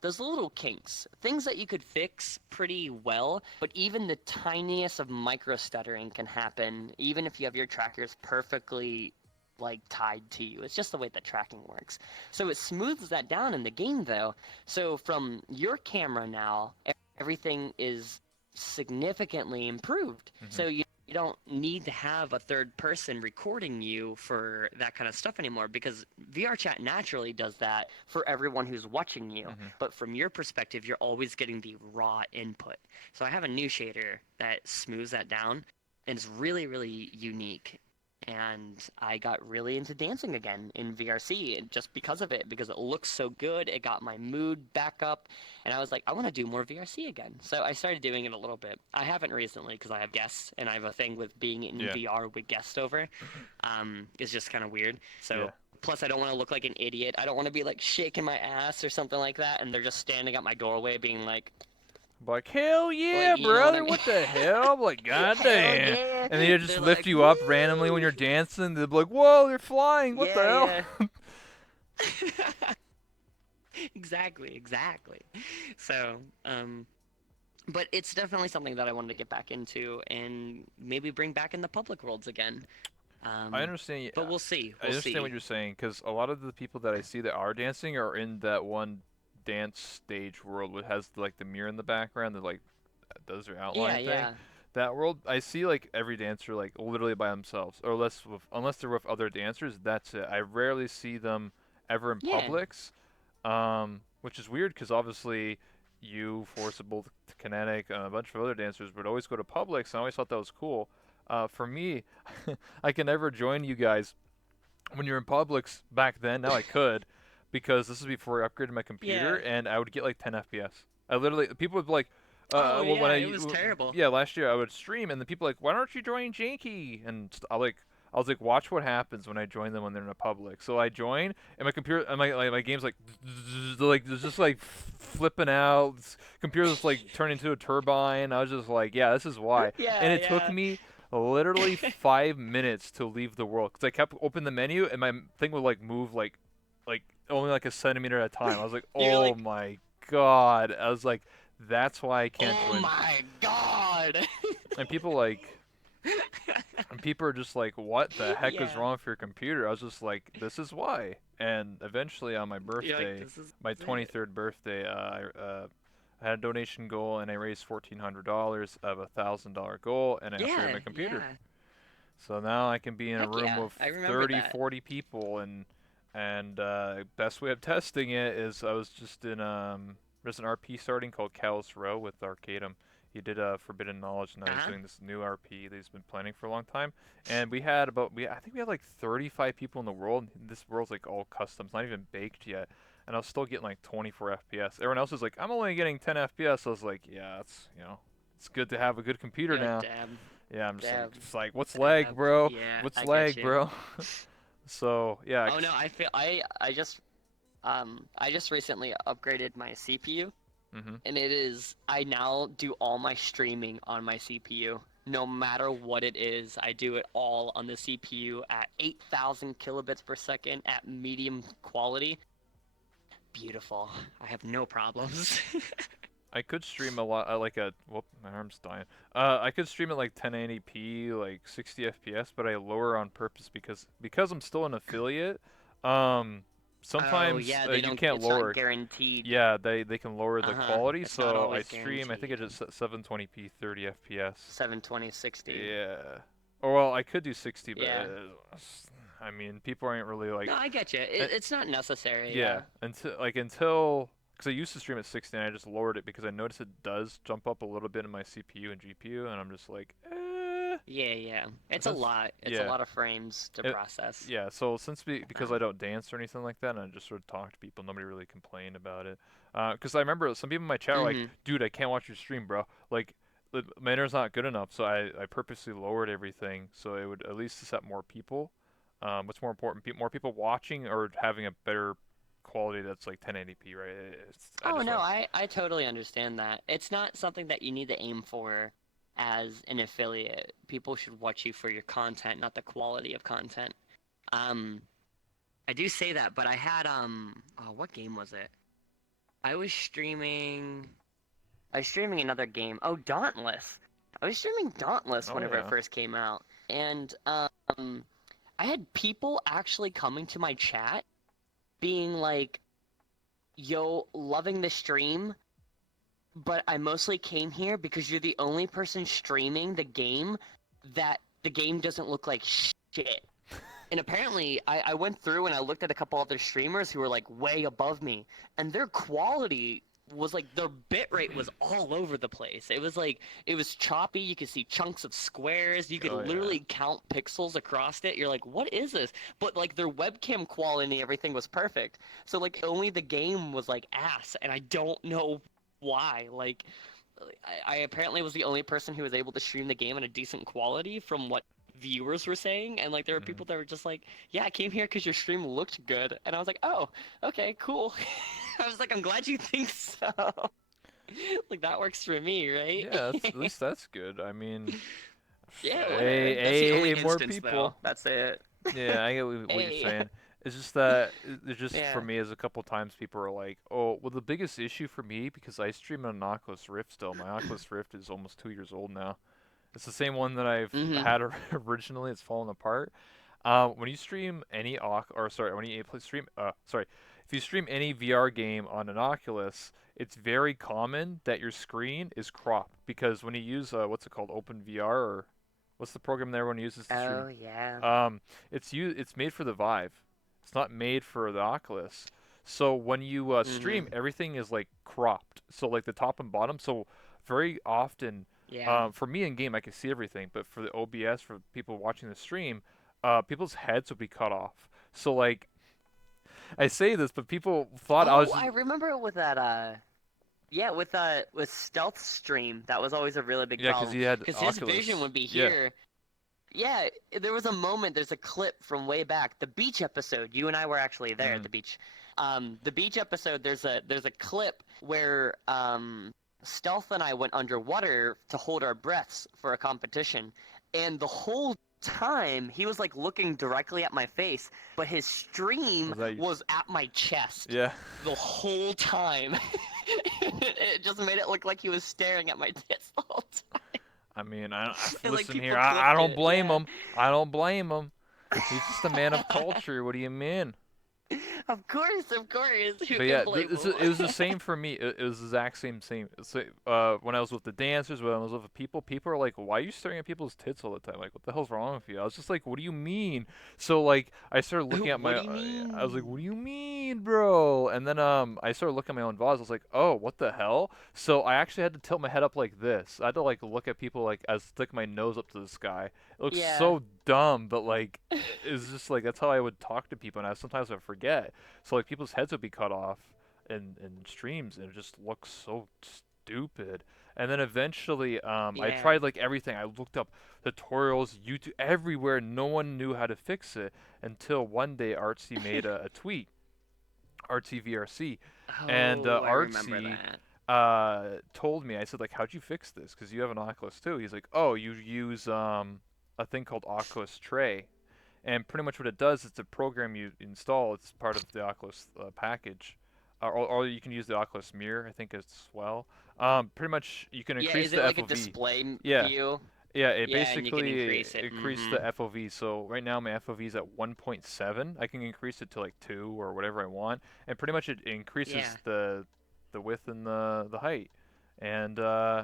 kinks, things that you could fix pretty well, but even the tiniest of micro stuttering can happen, even if you have your trackers perfectly like tied to you. It's just the way the tracking works. So it smooths that down in the game though. So from your camera now, everything is significantly improved. Mhm. So you don't need to have a third person recording you for that kind of stuff anymore because VR chat naturally does that for everyone who's watching you. Mhm. But from your perspective, you're always getting the raw input. So I have a new shader that smooths that down and it's really, really unique. And I got really into dancing again in VRC just because of it, because it looks so good. It got my mood back up, and I was like, I want to do more VRC again. So I started doing it a little bit. I haven't recently because I have guests, and I have a thing with being in Yeah. VR with guests over. It's just kind of weird. Yeah. So plus, I don't want to look like an idiot. I don't want to be like shaking my ass or something like that, and they're just standing at my doorway being Like, hell yeah, like you know what I brother, mean? what the hell? I'm like, Hell goddamn. yeah! And then they just They're lift like, you up randomly when woo! you're dancing. They'll be like, whoa, they're flying. What the Yeah, hell? yeah. Exactly, exactly. So, but it's definitely something that I wanted to get back into and maybe bring back in the public worlds again. I understand. But we'll see. I We'll understand what see. you're saying because a lot of the people that I see that are dancing are in that one dance stage world which has like the mirror in the background that like does their Yeah, outline thing. yeah. That world, I see like every dancer like literally by themselves, or unless they're with other dancers. That's it. I rarely see them ever in Yeah, Publix, which is weird because obviously you, Forcible, Kinetic, and a bunch of other dancers would always go to Publix, and I always thought that was cool. For me, I can never join you guys when you're in Publix back then. Now I could, because this is before I upgraded my computer, yeah. and I would get like 10 FPS. I literally, people would be like, Oh well, yeah, it was terrible. yeah, last year I would stream, and the people like, why don't you join J4key? And I was like, watch what happens when I join them when they're in a public. So I join, and my computer, and my game's like it's just like flipping out. Computer's like turning into a turbine. I was just like, yeah, this is why. And Yeah, it took yeah. me literally 5 minutes to leave the world because I kept open the menu, and my thing would like move like only like a centimeter at a time. I was like, You're oh like, my god. I was like, that's why I can't oh join. my God. And people like, and people are just like, what the heck is Yeah. wrong with your computer? I was just like, this is why. And eventually on my You're like, birthday, this is my it. 23rd birthday, I had a donation goal and I raised $1,400 of $1,000 goal and I upgraded Yeah, my computer. yeah. So now I can be in a Heck room yeah. with I remember 30, that. 40 people, and best way of testing it is I was just in there's an RP starting called Callous Row with Arcadum. He did Forbidden Knowledge, and now he's Uh-huh. doing this new RP that he's been planning for a long time. And we had about we I think we had like 35 people in the world. This world's like all custom, it's not even baked yet. And I was still getting like 24 FPS. Everyone else was like, I'm only getting 10 FPS. I was like, yeah, it's good to have a good computer You're like, now. damn, Yeah, I'm damn, just like, what's lag, damn. bro? Yeah, What's I get lag, you. bro? So yeah, Oh no, I just recently upgraded my CPU, hmm and I now do all my streaming on my CPU. No matter what it is, I do it all on the CPU at 8,000 kilobits per second at medium quality. Beautiful. I have no problems. I could stream a lot, like a whoop, my arm's dying. I could stream at like 1080p, like 60 FPS, but I lower on purpose because I'm still an affiliate. Um, Oh sometimes yeah, they you don't. can't It's not lower. guaranteed. Yeah, they can lower the Uh-huh. quality, It's not so I always stream. I think I guaranteed. just set 720p 30 FPS. 720, 60. Yeah. Or well, I could do 60, but Yeah. I mean, people aren't really like. No, I get you. uh, It's not necessary. Yeah, Yeah. until because I used to stream at 60 and I just lowered it because I noticed it does jump up a little bit in my CPU and GPU, and I'm just like, Yeah, yeah. It's a Since lot. It's a yeah, lot of frames to it, process. yeah. So because I Um, don't dance or anything like that, and I just sort of talk to people, nobody really complained about it. Because I remember some people in my chat were like, mm-hmm. "Dude, I can't watch your stream, bro. Like, my internet's not good enough." So I purposely lowered everything so it would at least accept more people. What's more important, more people watching or having a better quality that's like 1080p, right? I Oh just no, want. I totally understand that. It's not something that you need to aim for as an affiliate. People should watch you for your content, not the quality of content. Um, I do say that, but I had oh, what game was it? I was streaming. I was streaming another game. Oh, Dauntless. I was streaming Dauntless Oh whenever it yeah. first came out, and I had people actually coming to my chat being like, "Yo, loving the stream, but I mostly came here because you're the only person streaming the game that the game doesn't look like shit." And apparently, I went through and I looked at a couple other streamers who were like way above me, and their quality was like their bit rate was all over the place. It was like it was choppy. You could see chunks of squares. You could Oh yeah. literally count pixels across it. You're like, what is this? But like their webcam quality, everything was perfect. So like only the game was like ass, and I don't know why. Like I apparently was the only person who was able to stream the game in a decent quality from what viewers were saying, and like there were hmm people that were just like, yeah, I came here because your stream looked good, and I was like, oh, okay, cool. I was like, I'm glad you think so. Like that works for me, right? Yeah, at least that's good. I mean, Yeah, whatever. hey, That's the only hey, more instance people. though. That's it. Yeah, I get what you're Hey. saying. It's just that it's just for Yeah. me as a couple times people are like, oh, well, the biggest issue for me because I stream on an Oculus Rift still. My Oculus Rift is almost 2 years old now. It's the same one that I've Mm-hmm. had originally. It's fallen apart. When you stream any Oc or sorry, when you play stream, sorry, if you stream any VR game on an Oculus, it's very common that your screen is cropped because when you use what's it called, OpenVR or what's the program that everyone uses to stream? Oh yeah. Um, it's made for the Vive. It's not made for the Oculus. So when you stream, Mhm. everything is like cropped. So like the top and bottom. So very often, Yeah. for me in game, I can see everything. But for the OBS, for people watching the stream, people's heads would be cut off. So like I say this, but people thought I was Oh, just I remember with that yeah, with Stealth Stream, that was always a really big yeah, because problem he had because his vision Oculus. would be Yeah. here. Yeah, there was a moment, there's a clip from way back, the beach episode. You and I were actually there at Mm. the beach. The beach episode, there's a clip where Stealth and I went underwater to hold our breaths for a competition, and the whole time he was like looking directly at my face, but his stream Was that you? was at my chest Yeah. the whole time. It just made it look like he was staring at my tits the whole time. I mean, And like listen here. people I clipped don't it, blame yeah. him. I don't blame him. He's just a man of culture. What do you mean? Of course, of course. Who But can yeah, blame him? it was the same for me. It was the exact same. So, when I was with the dancers, when I was with the people are like, "Why are you staring at people's tits all the time? Like, what the hell's wrong with you?" I was just like, "What do you mean?" So like, I started looking at What my. do you I was like, mean? "What do you mean, bro?" And then I started looking at my own vase. I was like, "Oh, what the hell?" So I actually had to tilt my head up like this. I had to like look at people like as stick my nose up to the sky. It looks Yeah. so dumb, but like, it's just like that's how I would talk to people, and I sometimes I forget. So like people's heads would be cut off in streams, and it just looks so stupid. And then eventually, I Yeah. tried like everything. I looked up tutorials, YouTube, everywhere. No one knew how to fix it until one day Artsy made a tweet, Artsy VRC, and Oh, I remember Artsy that. told me. I said like, "How'd you fix this? Because you have an Oculus too." He's like, "Oh, you use a thing called Oculus Tray." And pretty much what it does, it's a program you install. It's part of the Oculus package, or you can use the Oculus Mirror, I think, as well. Pretty much you can Yeah, increase is it the like a FOV. display Yeah, view? yeah. It Yeah, and you can basically increase it. increased Mm-hmm. the FOV. So right now my FOV is at 1.7. I can increase it to like 2 or whatever I want, and pretty much it Yeah. increases the width and the height. And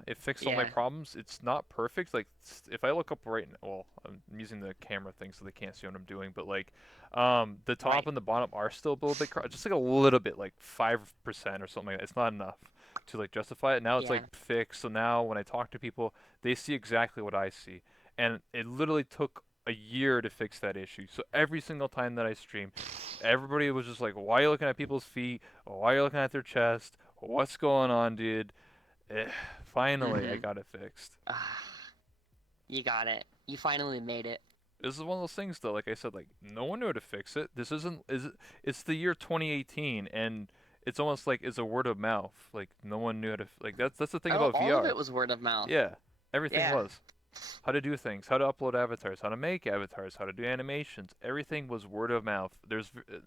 it fixed all my Yeah. problems. It's not perfect. Like if I look up right now, well, I'm using the camera thing so they can't see what I'm doing. But like, the top Right. and the bottom are still a little bit, just like a little bit, like 5% or something like that. It's not enough to like justify it. Now it's Yeah. like fixed. So now when I talk to people, they see exactly what I see, and it literally took a year to fix that issue. So every single time that I stream, everybody was just like, "Why are you looking at people's feet? Why are you looking at their chest? What's going on, dude?" Eh, finally, I Mm-hmm. got it fixed. Ah, you got it. You finally made it. This is one of those things, though. Like I said, like no one knew how to fix it. This isn't is it, It's the year 2018, and it's almost like it's a word of mouth. Like no one knew how to like that's the thing Oh, about all of VR. it was word of mouth. Yeah, everything Yeah. was how to do things, how to upload avatars, how to make avatars, how to do animations. Everything was word of mouth.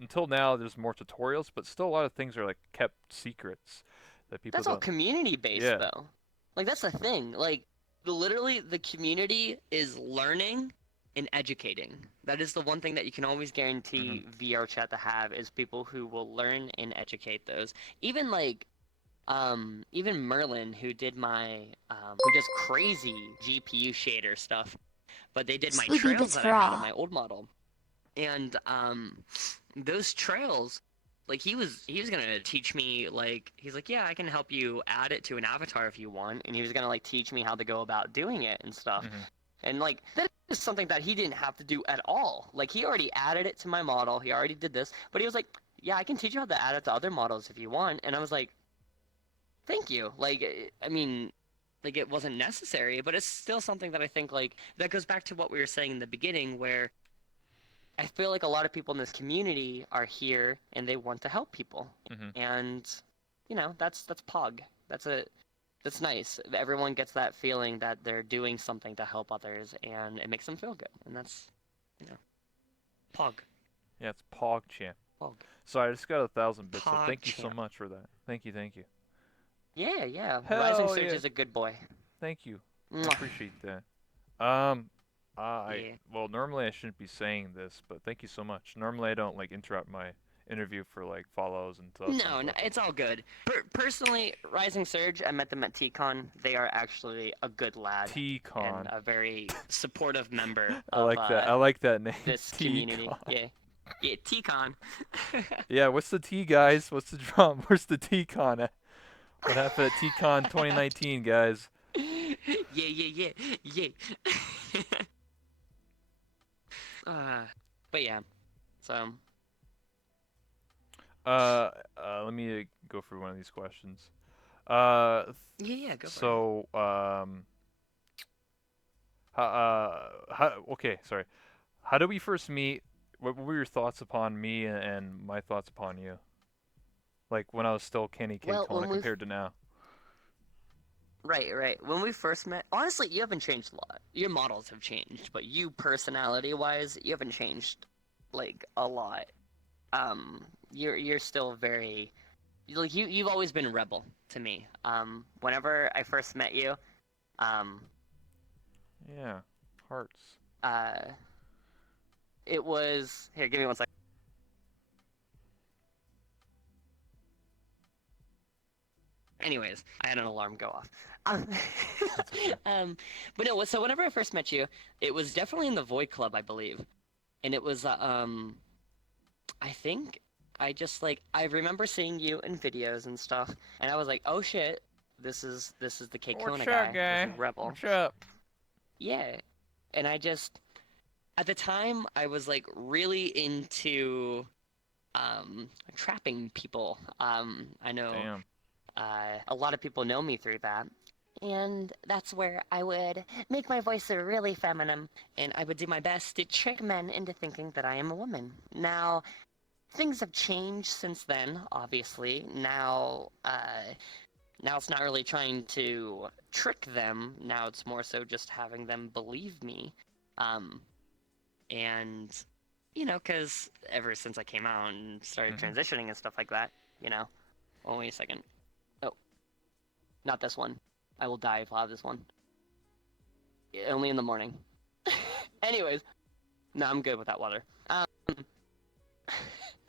Until now, there's more tutorials, but still a lot of things are like kept secrets that people That's all don't. community based Yeah. though. Like that's the thing. Like literally the community is learning and educating. That is the one thing that you can always Mhm. guarantee VR chat to have is people who will learn and educate those. Even like even Merlin who did my who does crazy GPU shader stuff, but they did my Sleepy trails bits that for I had on all. my old model. And those trails, like he was gonna teach me, like he's like, yeah, I can help you add it to an avatar if you want, and he was gonna like teach me how to go about doing it and stuff. Mhm. And like that is something that he didn't have to do at all. Like he already added it to my model, he already did this, but he was like, yeah, I can teach you how to add it to other models if you want. And I was like, thank you. Like I mean, like it wasn't necessary, but it's still something that I think like that goes back to what we were saying in the beginning where I feel like a lot of people in this community are here and they want to help people. Mhm. And that's Pog. That's nice. Everyone gets that feeling that they're doing something to help others and it makes them feel good. And that's, you know, Pog. Yeah, it's PogChamp. Pog. So I just got 1,000 bits, so Pog thank you so champ. much for that. Thank you, thank you. Yeah, yeah. Rising Hell Surge yeah. is a good boy. Thank you. I Mwah. appreciate that. Um, I Yeah. well normally I shouldn't be saying this, but thank you so much. Normally I don't like interrupt my interview for like follows and stuff and No, no, stuff. it's all good. Personally, Rising Surge, I met them at TCon. They are actually a good lad and T-Con. a very supportive member I of like that. I like that name. this community. T-Con. Yeah, yeah, TCon. Yeah, what's the T, guys? What's the drum? Where's the T-Con at? What happened at T-Con 2019, guys? Yeah, yeah, yeah, yeah. uh, but yeah, so Let me go through one of these questions. Uh, yeah, yeah, go for it. so, okay, sorry. How did we first meet? What were your thoughts upon me and my thoughts upon you? Like when I was still Kenny K Well, Kona compared to now. right, right. When we first met, honestly, you haven't changed a lot. Your models have changed, but you personality-wise, you haven't changed like a lot. You're still very like you've always been a rebel to me. Whenever I first met you, um, Yeah, hearts. uh, it was here. Give me one second. Anyways, I had an alarm go off. Um, That's okay. but no. So whenever I first met you, it was definitely in the Void Club, I believe, and it was I think I just like I remember seeing you in videos and stuff, and I was like, oh shit, this is the K Kona What's up, guy. This is guy? Rebel. What's up? Yeah, and I just at the time I was like really into trapping people. I know Damn. a lot of people know me through that. And that's where I would make my voice really feminine, and I would do my best to trick men into thinking that I am a woman. Now, things have changed since then, obviously. Now it's not really trying to trick them. Now it's more so just having them believe me. Um, and because ever since I came out and started Mhm. transitioning and stuff like that, you know. Oh, wait a second. Oh, not this one. I will die if I have this one. Only in the morning. Anyways, no, I'm good with that water. I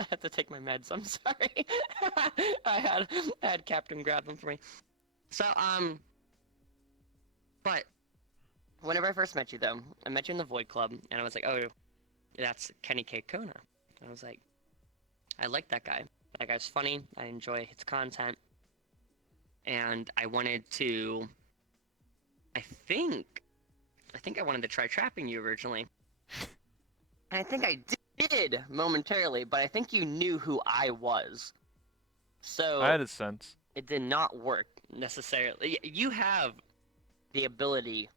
have to take my meds. I'm sorry. I had Captain grab them for me. So but whenever I first met you though, I met you in the Void Club, and I was like, oh, that's Kenny K Kona. And I was like, I like that guy. That guy's funny. I enjoy his content, and I wanted to. I think, I think I wanted to try trapping you originally. And I think I did momentarily, but I think you knew who I was. I So had a sense. it did not work necessarily. You have the ability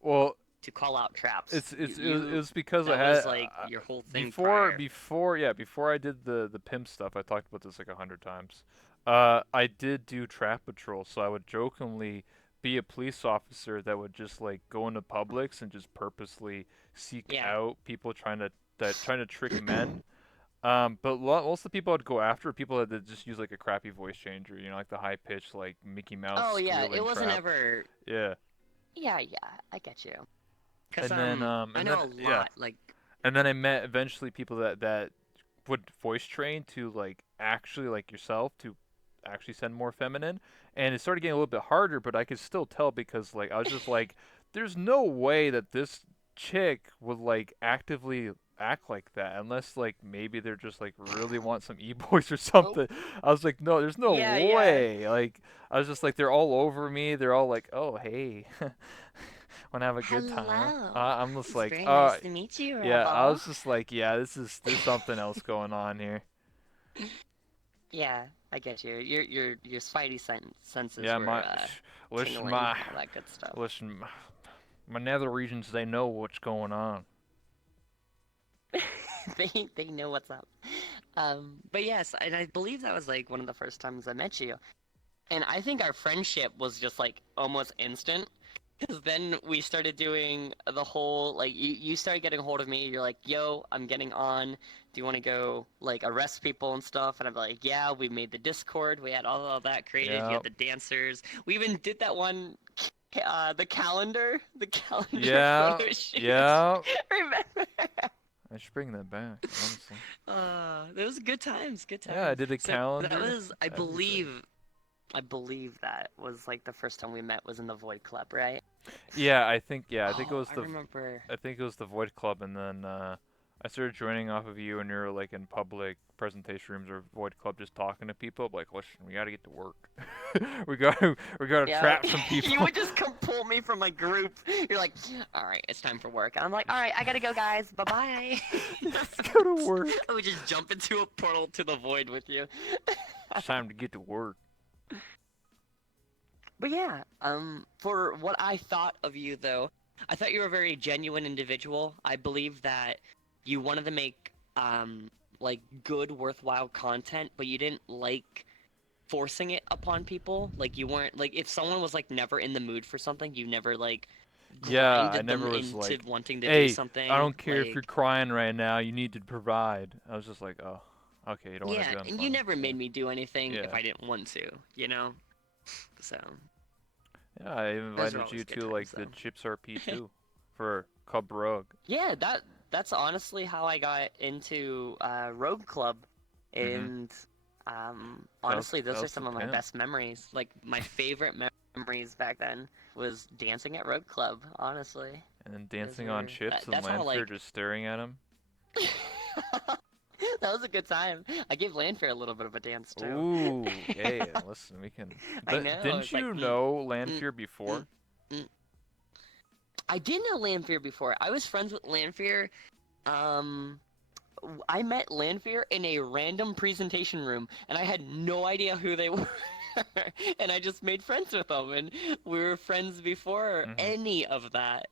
Well, to call out traps. it's You it's it you was because I that had was like your whole thing before prior. before yeah before I did the pimp stuff. I talked about this like 100 times. I did do trap patrol, so I would jokingly be a police officer that would just like go into Publix and just purposely seek Yeah. out people trying to trick men. But most of the people I'd go after are people that just use like a crappy voice changer, like the high pitched like Mickey Mouse Oh yeah, it squealing wasn't trap. ever. Yeah. Yeah, yeah, I get you. Cause I And know then a yeah, lot. Like and then I met eventually people that would voice train to like actually like yourself to actually sound more feminine, and it started getting a little bit harder, but I could still tell because like I was just like, there's no way that this chick would like actively act like that unless like maybe they're just like really want some e-boys or oh something. I was like, no, there's no yeah, yeah. way. Like I was just like, they're all over me. They're all like, oh hey, want to have a good time. Hello. I'm just It's like, very nice to meet you, yeah. I Rebel. was just like, yeah, there's something else going on here. Yeah, I get you. Your spidey senses Yeah, were listen, tingling, all that good stuff. listen, my nether regions, they know what's going on. They know what's up. But yes, and I believe that was like one of the first times I met you. And I think our friendship was just like almost instant. Because then we started doing the whole like you started getting a hold of me. You're like, "Yo, I'm getting on. Do you want to go like arrest people and stuff?" And I'm like, "Yeah." We made the Discord. We had all that created. You Yeah, had the dancers. We even did that one, the calendar yeah, photo shoot. yeah. Remember? I should bring that back, honestly. Those good times, good Yeah, I times. did a So that calendar, was, everything. I believe that was like the first time we met was in the Void Club, right? Yeah, I think it Oh, was I the remember. I think it was the Void Club, and then I started joining off of you, and you're like in public presentation rooms or Void Club, just talking to people. Like, listen, we gotta get to work. we gotta Yeah, trap some you people. would just come pull me from my group. You're like, all right, it's time for work. I'm like, all right, I gotta go, guys. Bye bye. Let's go to work. I would just jump into a portal to the void with you. It's time to get to work. But yeah, for what I thought of you though, I thought you were a very genuine individual. I believe that you wanted to make like good, worthwhile content, but you didn't like forcing it upon people. Like you weren't like if someone was like never in the mood for something, you never like Yeah, I grinded them never was into like, wanting to do hey, I something. don't care if you're Like crying right now. You need to provide. I was just like, oh, okay, you don't want to yeah, do and you unfunny. never Yeah, made me do anything if yeah, I didn't want to, you know? So, yeah. I those are invited you always good to like times the though. Chips RP too, for Cub Rug. Yeah, that's honestly how I got into Rogue Club, Mhm. and That was honestly, that those are was the some of my pimp. best memories. Like my favorite memories back then was dancing at Rogue Club. Honestly, And then those dancing on were Chips and that's how Lanfear like just staring at him. that was a good time. I gave Landfair a little bit of a dance too. Ooh, yeah. Listen, we can. I know. Didn't It's like you know mm, Lanfear mm, before? mm. I did know Landfear before. I was friends with Landfear. Um, I met Landfear in a random presentation room, and I had no idea who they were. And I just made friends with them, and we were friends before Mhm. any of that.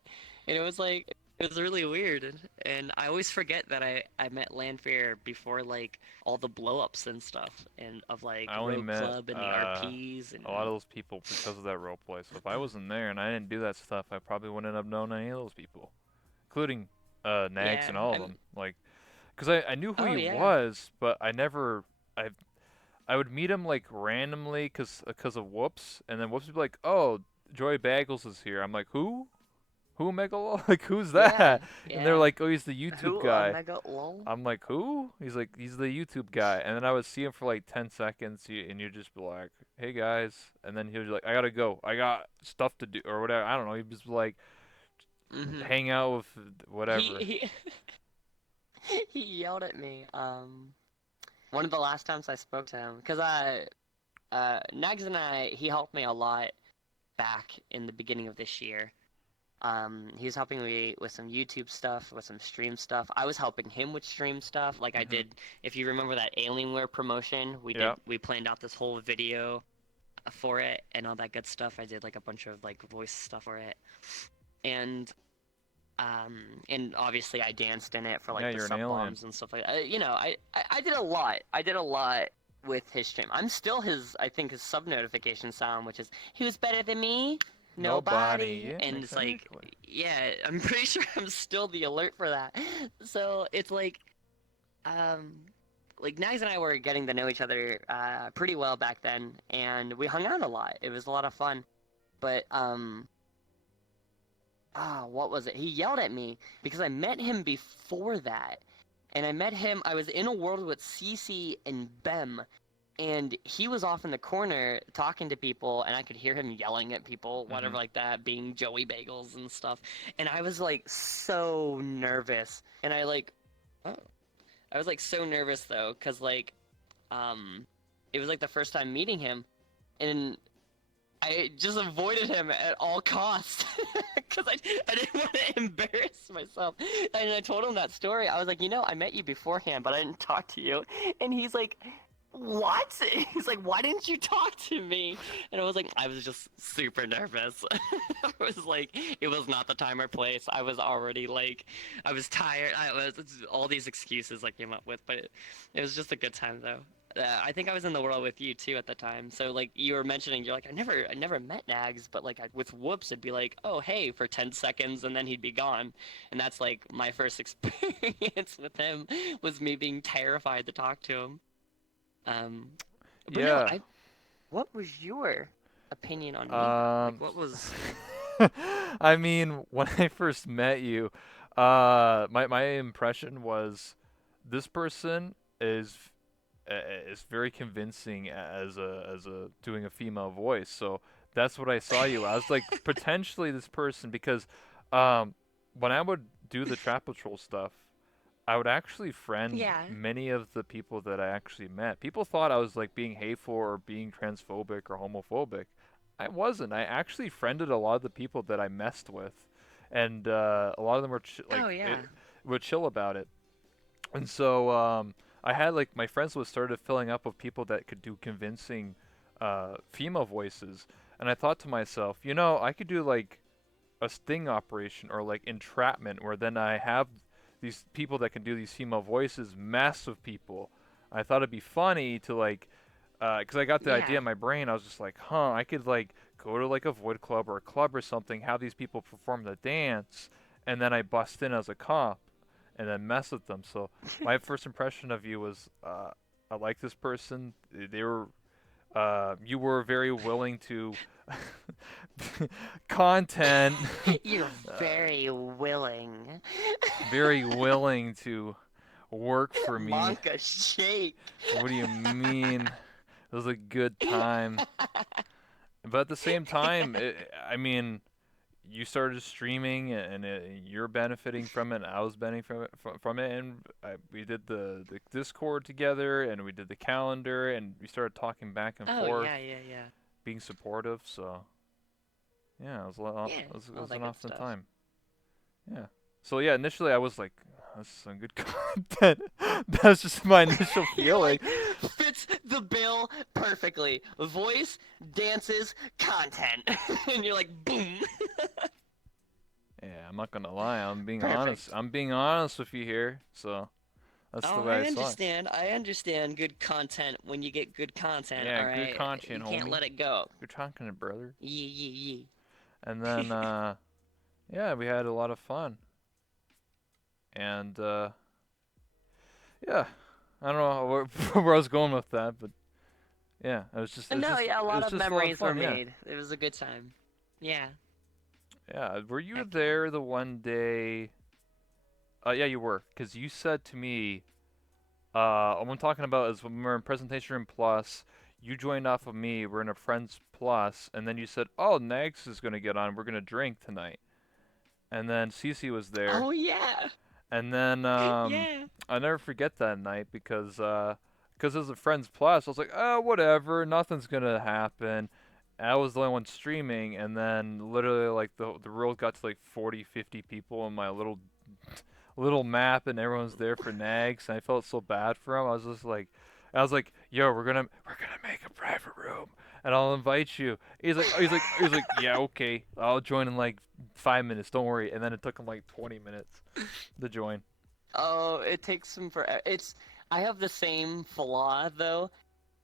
And it was like, it was really weird. And I always forget that I met Landfear before like all the blow-ups and stuff, and of like I only Rogue met Club and the RPs a lot and of those people because of that roleplay. So if I wasn't there and I didn't do that stuff, I probably wouldn't have known any of those people, including Nags yeah, and all of I'm. them. Like, cause I knew who Oh he yeah. was, but I I would meet him like randomly cause of Whoops, and then Whoops would be like, oh, Joy Bagels is here. I'm like, who? Who Megalo? Like, who's Yeah, that? And they're yeah. like, oh, he's the YouTube Who guy. Mega Lol? I'm like, who? He's like, he's the YouTube guy. And then I would see him for like 10 seconds, and you'd just be like, hey guys. And then he was like, I gotta go. I got stuff to do, or whatever. I don't know. He was like, Mm-hmm. hang out with He whatever. he he yelled at me. One of the last times I spoke to him, because Nags and I, he helped me a lot back in the beginning of this year. He was helping me with some YouTube stuff, with some stream stuff. I was helping him with stream stuff. Like I Hmm. did, if you remember that Alienware promotion, Yeah. we planned out this whole video for it and all that good stuff. I did like a bunch of like voice stuff for it. And and obviously I danced in it for Yeah, like the you're an sub alien. bombs and stuff like that. You know, I did a lot. I did a lot with his stream. I'm still his, I think his sub notification sound, which is who's better than me? Nobody. Nobody. Yeah, And it's like, exactly. yeah, I'm pretty sure I'm still the alert for that. So it's um, like Nags and I were getting to know each other pretty well back then, and we hung out a lot. It was a lot of fun. But what was it? He yelled at me because I met him before that. And I met him, I was in a world with Cece and Bem, and he was off in the corner talking to people, and I could hear him yelling at people, Hmm. whatever like that, being Joey Bagels and stuff. And I was like so nervous. And oh, I was like so nervous though, because um, it was like the first time meeting him, and I just avoided him at all costs because I didn't want to embarrass myself. And I told him that story. I was like, I met you beforehand, but I didn't talk to you. And he's like, what? He's like, why didn't you talk to me? And I was like, I was just super nervous. I was like, it was not the time or place. I was already like, I was tired. All these excuses I came up with, but it was just a good time though. I think I was in the world with you too at the time. So like you were mentioning, you're like, I never met Nags, but like with Whoops, it'd be like, oh hey, for 10 seconds, and then he'd be gone. And that's like my first experience with him was me being terrified to talk to him. Um, but no, Yeah. I. What was your opinion on me though? Like, Um, what was? I mean, when I first met you, My impression was this person is is very convincing as a doing a female voice. So that's what I saw you. I was like potentially this person because um when I would do the trap patrol stuff, I would actually friend Yeah. many of the people that I actually met. People thought I was like being hateful or being transphobic or homophobic. I wasn't. I actually friended a lot of the people that I messed with, and a lot of them were Oh yeah. were chill about it. And so I had like my friends list started filling up with people that could do convincing female voices, and I thought to myself, you know, I could do like a sting operation or like entrapment, where then I have these people that can do these female voices mess with people. I thought it'd be funny to like, because I got the idea Yeah. in my brain. I was just like, huh, I could like go to like a void club or a club or something, have these people perform the dance, and then I bust in as a cop and then mess with them. So my first impression of you was, I like this person. They were, you were very willing to content, You're uh, very willing. very willing to work for me. Monka shake. What do you mean? It was a good time. But at the same time, I mean, you started streaming and you're benefiting from it, and I was benefiting from it, and we did the Discord together, and we did the calendar, and we started talking back and Oh forth, yeah, yeah, yeah. being supportive. So yeah, Yeah, it all was that an good awesome stuff. time. Yeah. So yeah, initially I was like, "This is some good content." That was just my initial You're feeling. like, fits the bill perfectly. Voice, dances, content. And you're like, boom. Yeah, I'm not gonna lie. I'm being honest. Perfect. I'm being honest with you here. So that's the Oh, way I I saw it. understand. I understand good content when you get good content, Yeah, good alright? content, You can't homie. let it go. Good content, brother. Yee, yee, And then yeah, we had a lot of fun. And yeah, I don't know where I was going with that, but yeah, No, yeah, a it lot was of just a lot of memories were fun. Yeah, made. It was a good time. Yeah, yeah. Were you heck yeah. there the one day? Yeah, you were, because you said to me, what I'm talking about is when we were in Presentation Room Plus, you joined off of me. We're in a Friends Plus, and then you said, "Oh, Nags is gonna get on. We're gonna drink tonight." And then Cece was there, Oh, yeah. and then Yeah. I'll never forget that night because it was a Friends Plus. I was like, oh, whatever, nothing's gonna happen. And I was the only one streaming, and then literally like the world got to like 40, 50 people in my little map, and everyone's there for Nags, and I felt so bad for him. I was like, yo, we're gonna make a private room, and I'll invite you. He's like, yeah, okay, I'll join in like 5 minutes. Don't worry. And then it took him like 20 minutes to join. Oh, it takes him forever. I have the same flaw though,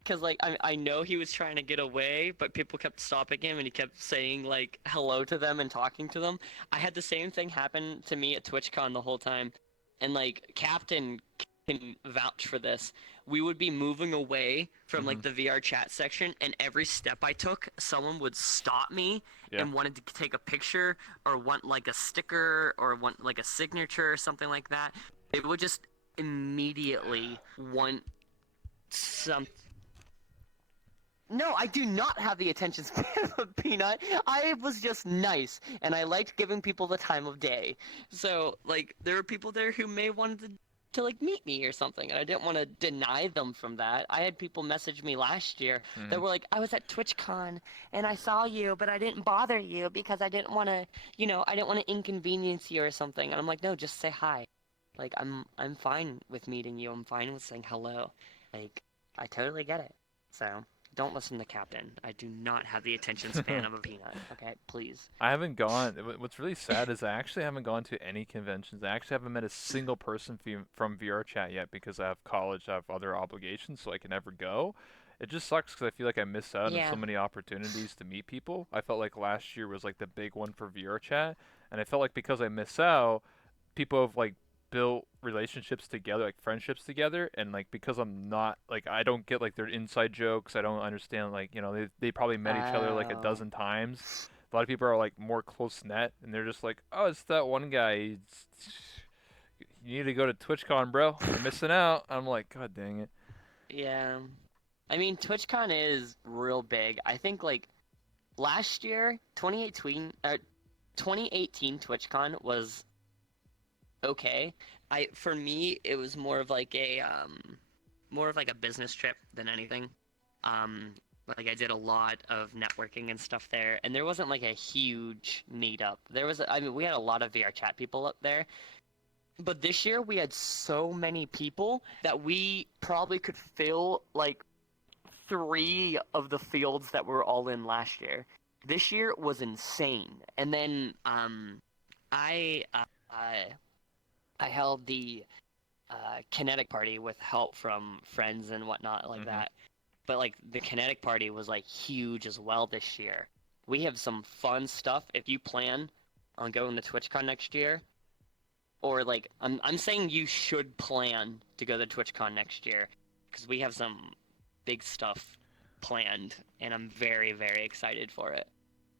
because like I know he was trying to get away, but people kept stopping him, and he kept saying like hello to them and talking to them. I had the same thing happen to me at TwitchCon the whole time, and like Captain can vouch for this. We would be moving away from Hmm. like the VR chat section, and every step I took, someone would stop me Yeah. and wanted to take a picture or want like a sticker or want like a signature or something like that. They would just immediately want some. No, I do not have the attention span of a peanut. I was just nice, and I liked giving people the time of day. So, like, there were people there who may wanted to like meet me or something, and I didn't want to deny them from that. I had people message me last year Hmm. that were like, "I was at TwitchCon and I saw you, but I didn't bother you because I didn't want to, I didn't want to inconvenience you or something." And I'm like, "No, just say hi. Like, I'm fine with meeting you. I'm fine with saying hello. Like, I totally get it." So. Don't listen to Captain. I do not have the attention span of a peanut. Okay, please. I haven't gone. What's really sad is I actually haven't gone to any conventions. I actually haven't met a single person from VR chat yet because I have college, I have other obligations, so I can never go. It just sucks because I feel like I miss out on so Yeah. many opportunities to meet people. I felt like last year was like the big one for VR chat, and I felt like because I miss out, people have like built relationships together, like friendships together, and like because I'm not like I don't get like their inside jokes. I don't understand like they probably met each other like a Oh. dozen times. A lot of people are like more close net, and they're just like, oh, it's that one guy. You need to go to TwitchCon, bro. You're missing out. I'm like, God dang it. Yeah. I mean, TwitchCon is real big. I think like last year, 2018 TwitchCon was okay. For me, it was more of like a business trip than anything. Um, like I did a lot of networking and stuff there, and there wasn't like a huge meetup. I mean, we had a lot of VR chat people up there, but this year we had so many people that we probably could fill like three of the fields that were all in last year. This year was insane. And then I I held the kinetic party with help from friends and whatnot like Mhm. that. But like the kinetic party was like huge as well this year. We have some fun stuff. If you plan on going to TwitchCon next year, or like I'm saying you should plan to go to TwitchCon next year because we have some big stuff planned, and I'm very, very excited for it.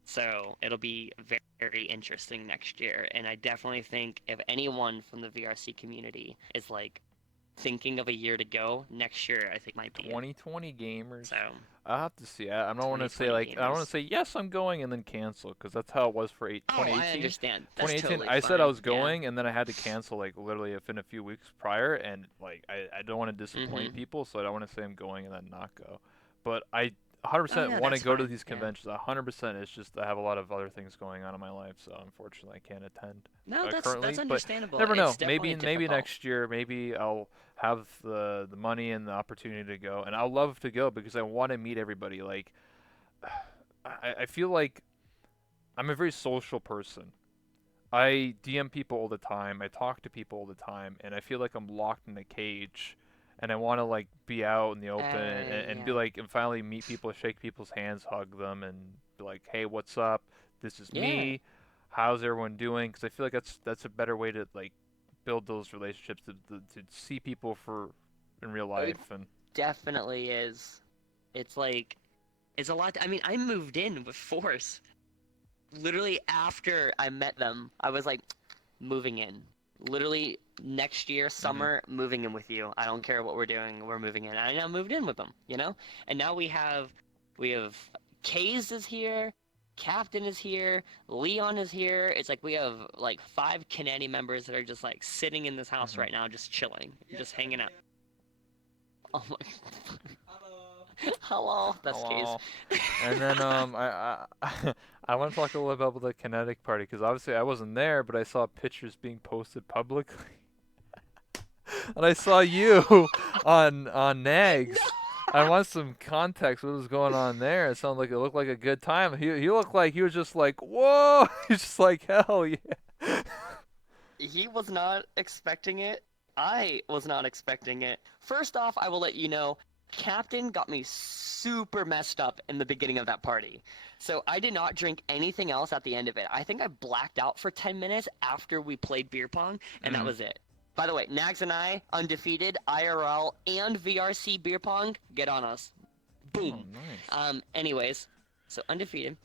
So it'll be very interesting next year, and I definitely think if anyone from the VRC community is like thinking of a year to go, next year I think might be it. 2020 gamers. So I'll have to see. I don't want to say 2020 like I don't want to gamers. say yes I'm going and then cancel because that's how it was for Oh, I 2018. understand. That's 2018 totally I said I fine. was Yeah. going and then I had to cancel like literally within a few weeks prior and like I don't want to disappoint Mm-hmm. people so I don't want to say I'm going and then not go. But I Oh 100% yeah, want to that's go to fine. these Yeah. conventions. 100%. It's just I have a lot of other things going on in my life so unfortunately I can't attend No, that's currently. But understandable. never know. It's definitely Maybe difficult. next year. Maybe I'll have the money and the opportunity to go, and I'll love to go because I want to meet everybody. Like, I feel like I'm a very social person. I DM people all the time. I talk to people all the time, and I feel like I'm locked in a cage. And I want to like be out in the open and be Yeah. like and finally meet people, shake people's hands, hug them, and be like, hey, what's up? This is Yeah. me. How's everyone doing? Because I feel like that's a better way to like build those relationships to see people for in real It life and definitely is. It's like it's a lot. I mean, I moved in with force. Literally after I met them, I was like, moving in. Literally next year, hmm summer, moving in with you. I don't care what we're doing, we're moving in. I now moved in with them, you know? And now we have Kays is here, Captain is here, Leon is here. It's like we have like five Canadian members that are just like sitting in this house hmm right now, just chilling, just hanging out. Oh my. Hello, that's Kays. hello. And then I want to talk a little about the kinetic party because obviously I wasn't there, but I saw pictures being posted publicly, and I saw you on No. Nags. I want some context. What was going on there? It sounded like it looked like a good time. He looked like he was just like whoa. He's just like hell yeah. He was not expecting it. I was not expecting it. First off, I will let you know, Captain got me super messed up in the beginning of that party. So I did not drink anything else at the end of it. I think I blacked out for 10 minutes after we played beer pong, and that mm. was it. By the way, Nags and I, undefeated, IRL, and VRC beer pong, get on us. Oh, Boom. nice. Anyways, so undefeated.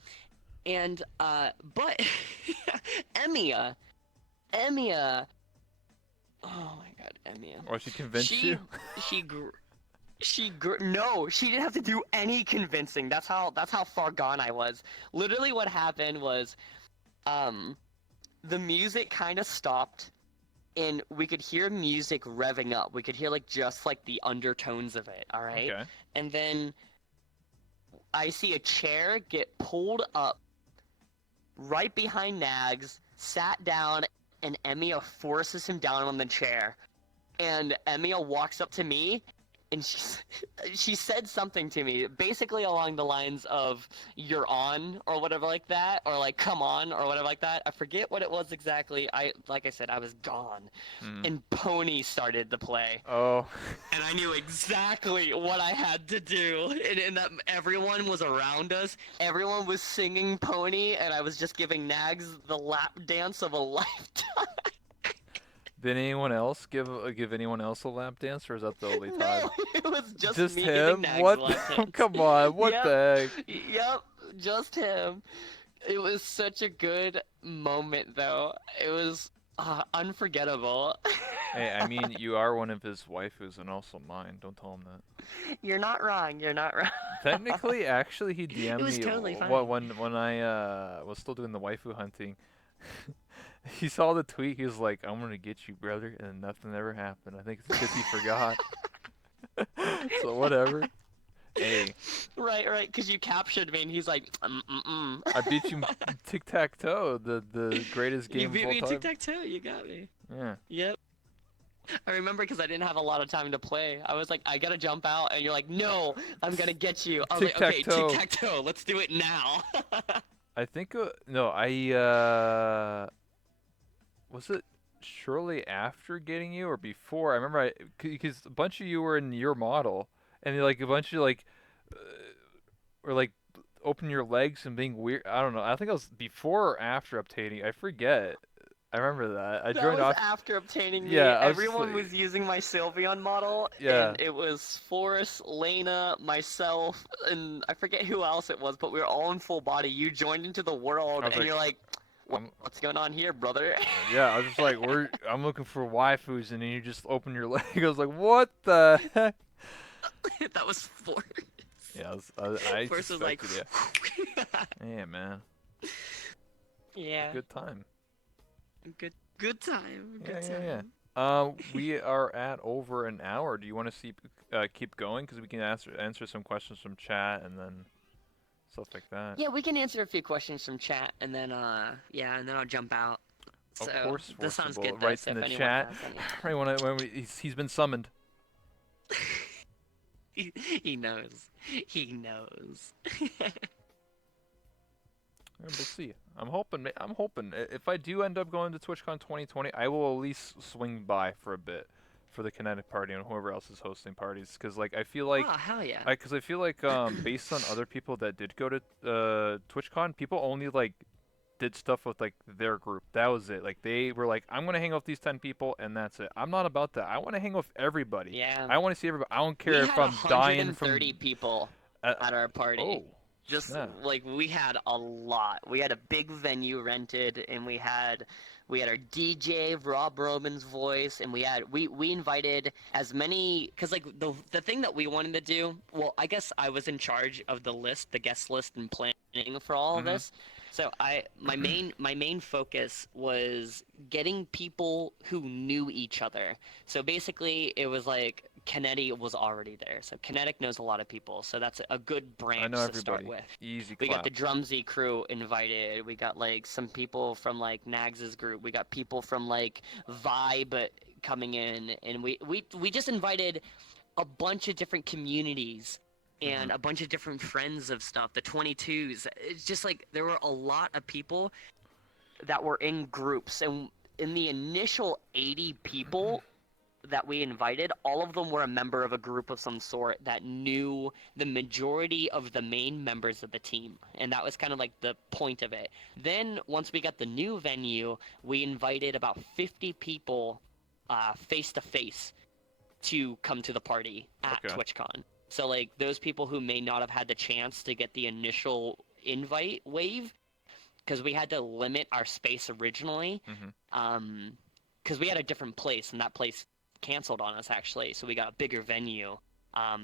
And, but, Emia, Emia, oh my god, Emia. Or she convinced She you? she gr no, she didn't have to do any convincing. That's how far gone I was. Literally what happened was um the music kind of stopped and we could hear music revving up. We could hear like just like the undertones of it, all right? Okay. And then I see a chair get pulled up right behind Nags, sat down, and Emia forces him down on the chair. And Emia walks up to me and she said something to me basically along the lines of "you're on" or whatever like that, or like "come on" or whatever like that. I forget what it was exactly. Like I said, I was gone, Mm. and Pony started to play, Oh. and I knew exactly what I had to do, and that everyone was around us. Everyone was singing Pony, and I was just giving Nags the lap dance of a lifetime. Did anyone else give anyone else a lap dance, or is that the only time? No, it was just Just me giving him? Nags What? the lap dance. Come on, what Yep, the heck? yep, just him. It was such a good moment, though. It was. Unforgettable. Hey, I mean, you are one of his waifus and also mine. Don't tell him that. You're not wrong. You're not wrong. Technically, actually, he It DM'd was me totally fine. when I was still doing the waifu hunting. He saw the tweet. He was like, "I'm gonna get you, brother," and nothing ever happened. I think it's because he forgot. So whatever. Hey, Right, right. Because you captured me, and he's like, I beat you tic tac toe, the greatest You game of beat all me in tic time. tac toe. You got me. Yeah. Yep. I remember because I didn't have a lot of time to play. I was like, I gotta jump out, and you're like, no, I'm gonna get you. I was Tic like, tac okay, tic toe. tac toe. Let's do it now. I think no, I was it shortly after getting you or before? I remember because a bunch of you were in your model, and like a bunch of like were like opening your legs and being weird. I don't know. I think it was before or after updating. I forget. I remember that. I That joined was off. after obtaining me. Yeah, I was just Everyone like, was using my Sylveon model, and yeah. it was Forrest, Lena, myself, and I forget who else it was, but we were all in full body. You joined into the I world, was and like, you're like, I'm. What's going on here, brother?" Yeah, I was just like, I'm looking for waifus, and then you just open your leg. I was like, what the heck? That was Forrest. Yeah, I Forrest was like, suspected it. Yeah, man, a "Yeah, good time. good time, Yeah, good yeah, yeah. time." We are at over an hour. Do you want to keep going? Because we can answer some questions from chat and then stuff like that. Yeah, we can answer a few questions from chat, and then yeah, and then I'll jump out. Of So course, this sounds Forcible good though. writes So in if the anyone chat. has Right anything, he's been summoned. he knows. He knows. We'll see. I'm hoping if I do end up going to TwitchCon 2020, I will at least swing by for a bit for the Kinetic party and whoever else is hosting parties. Because like I feel like Oh, hell yeah. I feel like based on other people that did go to TwitchCon, people only like did stuff with like their group. That was it. Like they were like, I'm gonna hang out with these 10 people and that's it. I'm not about that. I want to hang out with everybody. Yeah. I want to see everybody. I don't We care if had I'm dying 130 from. people Uh, at our party. oh, Just snap. like we had a lot. We had a big venue rented, and we had our DJ Rob Robin's voice, and we invited as many because like the thing that we wanted to do. Well, I guess I was in charge of the list, the guest list, and planning for all of Mhm. this. So my main focus was getting people who knew each other. So basically, it was like Kinetic was already there. So Kinetic knows a lot of people. So that's a good I know branch to start everybody. with. Easy We got clap. the Drumsy crew invited. We got like some people from like Nags's group. We got people from like Vibe coming in, and we just invited a bunch of different communities Mhm. and a bunch of different friends of stuff. The 22s. It's just like there were a lot of people that were in groups, and in the initial 80 people that we invited, all of them were a member of a group of some sort that knew the majority of the main members of the team. And that was kind of like the point of it. Then, once we got the new venue, we invited about 50 people face to face to come to the party at Okay. TwitchCon. So, like, those people who may not have had the chance to get the initial invite wave, because we had to limit our space originally, Mhm. um, because we had a different place, and that place canceled on us actually. So we got a bigger venue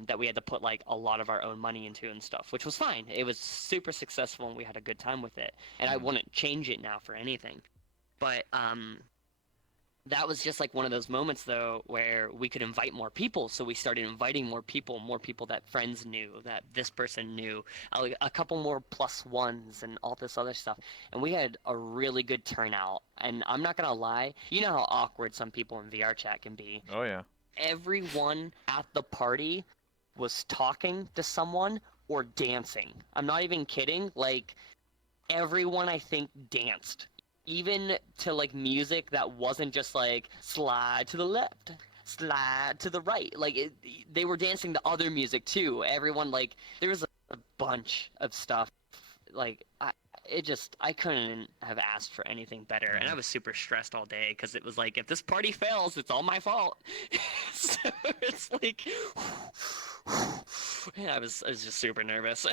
that we had to put like a lot of our own money into and stuff, which was fine. It was super successful, and we had a good time with it. And I Mhm. wouldn't change it now for anything. But that was just like one of those moments though where we could invite more people, so we started inviting more people that friends knew, that this person knew, a couple more plus ones and all this other stuff, and we had a really good turnout. And I'm not gonna lie, you know how awkward some people in VR chat can be. Oh yeah. Everyone at the party was talking to someone or dancing. I'm not even kidding. Like, everyone I think danced, even to like music that wasn't just like slide to the left, slide to the right. Like they were dancing to other music too. Everyone, like, there was a bunch of stuff. Like I couldn't have asked for anything better, and I Mhm. was super stressed all day because it was like, if this party fails, it's all my fault. So it's like, yeah, I was just super nervous,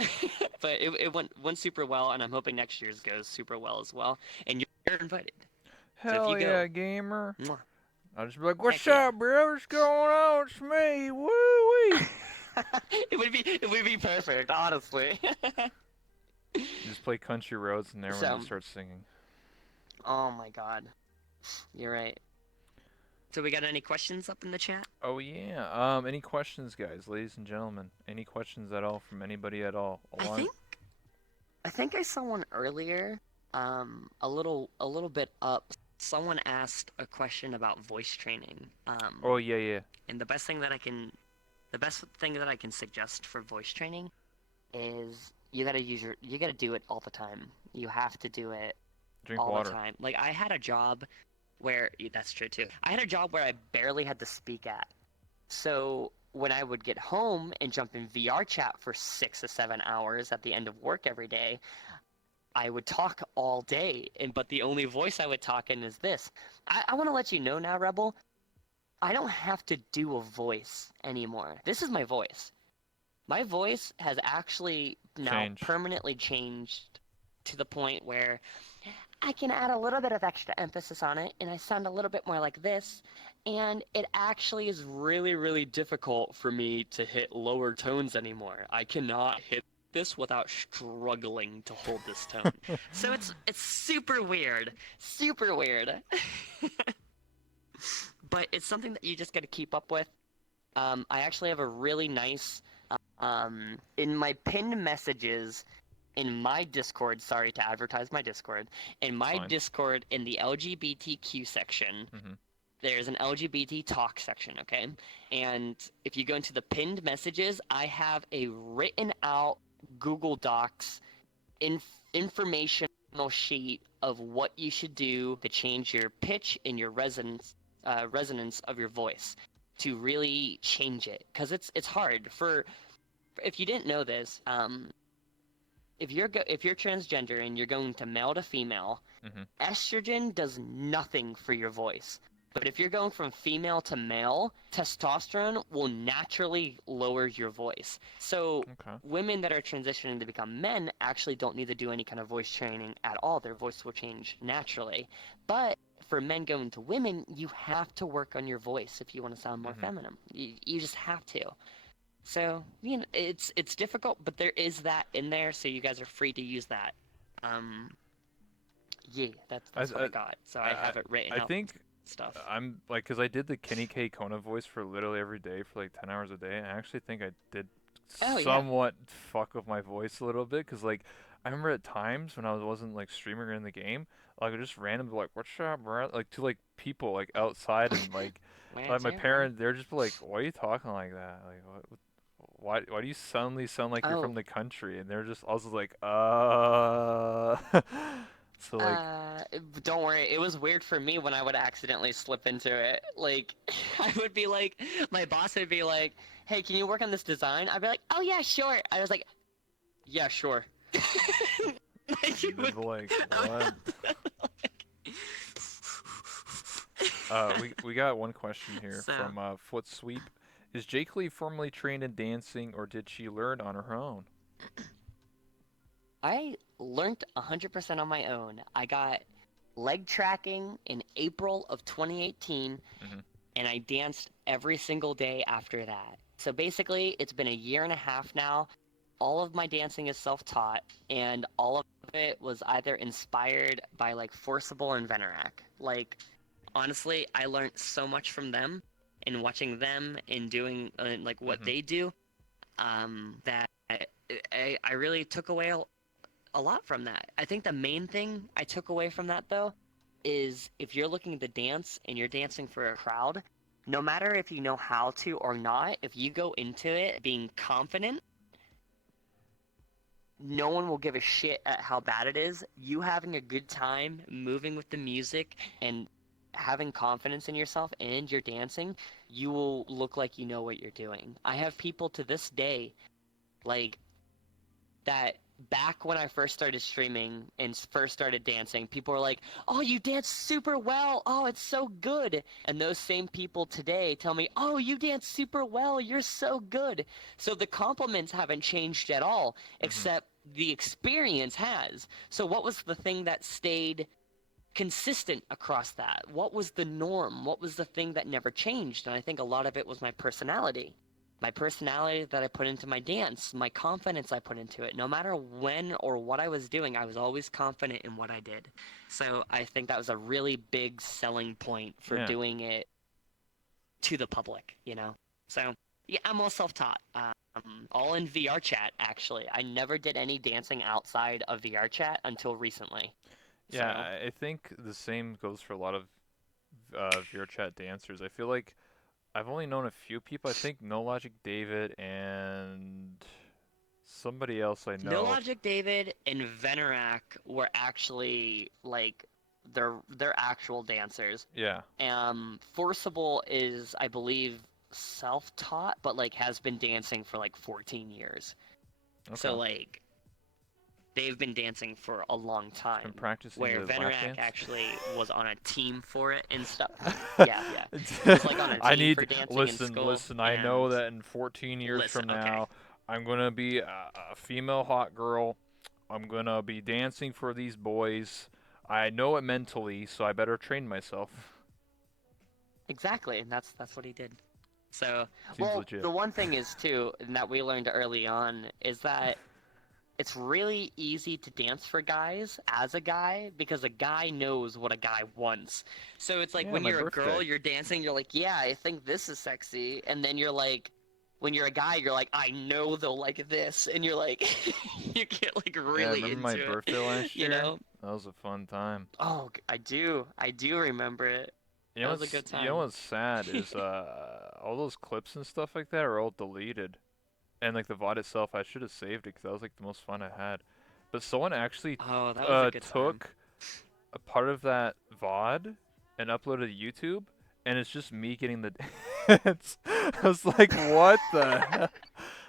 but it went super well, and I'm hoping next year's goes super well as well. And you're invited. So if you Hell go, yeah, gamer. mwah, I'll just be like, heck "What's yeah. up, bro? What's going on? It's me. Woo wee." It would be perfect, honestly. Just play Country Roads, and everyone So, just starts singing. oh my God, you're right. So we got any questions up in the chat? Oh yeah. Any questions, guys, ladies and gentlemen? Any questions at all from anybody at all? I think I think I saw one earlier. A little bit up. Someone asked a question about voice training. Oh yeah, yeah. And the best thing that I can suggest for voice training is you gotta do it all the time. You have to do it Drink all the water. time. Like I had a job where that's true too. I had a job where I barely had to speak at. So when I would get home and jump in VR chat for 6 to 7 hours at the end of work every day, I would talk all day, but the only voice I would talk in is this. I want to let you know now, Rebel. I don't have to do a voice anymore. This is my voice. My voice has actually now Changed. permanently changed to the point where I can add a little bit of extra emphasis on it, and I sound a little bit more like this. And it actually is really, really difficult for me to hit lower tones anymore. I cannot hit this without struggling to hold this tone. So it's super weird, super weird. But it's something that you just got to keep up with. I actually have a really nice in my pinned messages in my Discord. Sorry to advertise my Discord. In It's my fine. Discord, in the LGBTQ section, Mhm. there's an LGBT talk section, okay? And if you go into the pinned messages, I have a written out Google Docs informational sheet of what you should do to change your pitch and your resonance of your voice to really change it, because it's hard for if you didn't know this. If you're transgender and you're going to male to female, Mhm. estrogen does nothing for your voice. But if you're going from female to male, testosterone will naturally lower your voice. So Okay. women that are transitioning to become men actually don't need to do any kind of voice training at all. Their voice will change naturally. But for men going to women, you have to work on your voice if you want to sound more Mhm. feminine. You just have to. So, it's difficult, but there is that in there, so you guys are free to use that. Um, yeah, I that's what I got. So I I I have it written I out think stuff. I'm like, cause I did the Kenny K Kona voice for literally every day for like 10 hours a day, and I actually think I did Oh yeah. somewhat fuck with my voice a little bit, cause like I remember at times when I wasn't like streaming or in the game, like I just randomly like, "What's up, bro?" Like to like people like outside, and like Lance my here, bro. parents, they're just like, "Why are you talking like that? Like why do you suddenly sound like you're from Oh, the country?" And they're just also like, So like, uh, don't worry. It was weird for me when I would accidentally slip into it. Like, I would be like, my boss would be like, "Hey, can you work on this design?" I'd be like, "Oh yeah, sure." I was like, "Yeah, sure." Like, it they're would, like, I what? would- We got one question here So, from Foot Sweep. Is Jake Lee formally trained in dancing, or did she learn on her own? I learned 100% on my own. I got leg tracking in April of 2018, Hmm. and I danced every single day after that. So basically, it's been a year and a half now. All of my dancing is self-taught, and all of it was either inspired by like Forcible and Venorac. Like, honestly, I learned so much from them and watching them and doing like what Hmm. they do. That I really took away a lot from that. I think the main thing I took away from that though is if you're looking to dance and you're dancing for a crowd, no matter if you know how to or not, if you go into it being confident, no one will give a shit at how bad it is. You having a good time, moving with the music, and having confidence in yourself and your dancing, you will look like you know what you're doing. I have people to this day, like, that back when I first started streaming and first started dancing, people were like, "Oh, you dance super well. Oh, it's so good." And those same people today tell me, "Oh, you dance super well. You're so good." So the compliments haven't changed at all, Hmm. except the experience has. So what was the thing that stayed consistent across that? What was the norm? What was the thing that never changed? And I think a lot of it was my personality. My personality that I put into my dance, my confidence I put into it. No matter when or what I was doing, I was always confident in what I did. So I think that was a really big selling point for Yeah. doing it to the public, you know? So, yeah, I'm all self-taught. All in VR chat, actually. I never did any dancing outside of VR chat until recently. Yeah, So, I think the same goes for a lot of VRChat dancers. I feel like I've only known a few people. I think No Logic David and somebody else I No know. Logic David and Venerak were actually like they're actual dancers. Yeah. Forcible is, I believe, self-taught, but like has been dancing for like 14 years. So Okay. like they've been dancing for a long He's been time. practicing Where the lap Venerak dance. actually was on a team for it and stuff. Yeah, yeah. He was like on a I team for need dancing in listen, school listen. I know and that in 14 years listen, from okay. now, I'm gonna be a female hot girl. I'm gonna be dancing for these boys. I know it mentally, so I better train myself. Exactly, and that's what he did. So, Seems well, legit. the one thing is too, and that we learned early on, is that it's really easy to dance for guys as a guy because a guy knows what a guy wants. So it's like Yeah, when my you're a girl, birthday. you're dancing, you're like, yeah, I think this is sexy, and then you're like, when you're a guy, you're like, I know they'll like this, and you're like, you get like Yeah, really remember my into it, birthday last you year? know? That was a fun time. Oh, I do remember it. That was a good You know time. what's sad is all those clips and stuff like that are all deleted. And like the VOD itself, I should have saved it because that was like the most fun I had. But someone actually Oh, that was a good time. took a part of that VOD and uploaded to YouTube, and it's just me getting the dance. I was like, what the hell?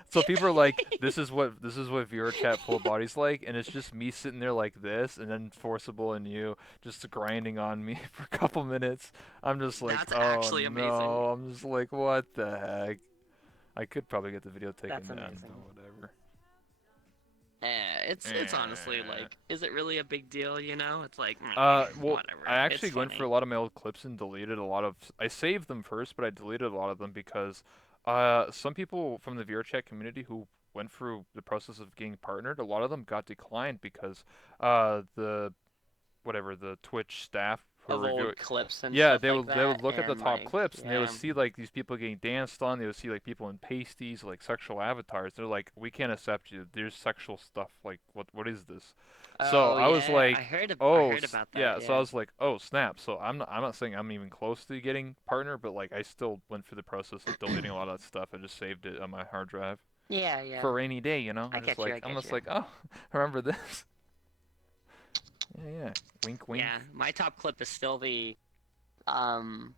So people are like, this is what viewer chat full body's like, and it's just me sitting there like this, and then Forcible and you just grinding on me for a couple minutes. I'm just like, That's oh actually amazing. no. I'm just like, what the heck? I could probably get the video taken That's down, but amazing. whatever. It's honestly Eh. like, is it really a big deal? You know, it's like, Well, I whatever. It's actually went for a funny. lot of my old clips and deleted a lot of. I saved them first, but I deleted a lot of them because some people from the VRChat community who went through the process of getting partnered, a lot of them got declined because the whatever the Twitch staff who Of review. old clips and Yeah, stuff like they would that, look at the and top like, clips and they would yeah, see like these people getting danced on. They would see like people in pasties, like sexual avatars. They're like, we can't accept you. There's sexual stuff. Like, what is this? So oh I was yeah, like, I oh heard about that. yeah. So I Yeah, was like, oh snap. So I'm not saying I'm even close to getting partner, but like I still went through the process of deleting a lot of that stuff. I just saved it on my hard drive yeah, yeah. for a rainy day. I get you. I I'm get just you. like, oh, remember this? Yeah, yeah. Wink, Yeah, wink. my top clip is still the um.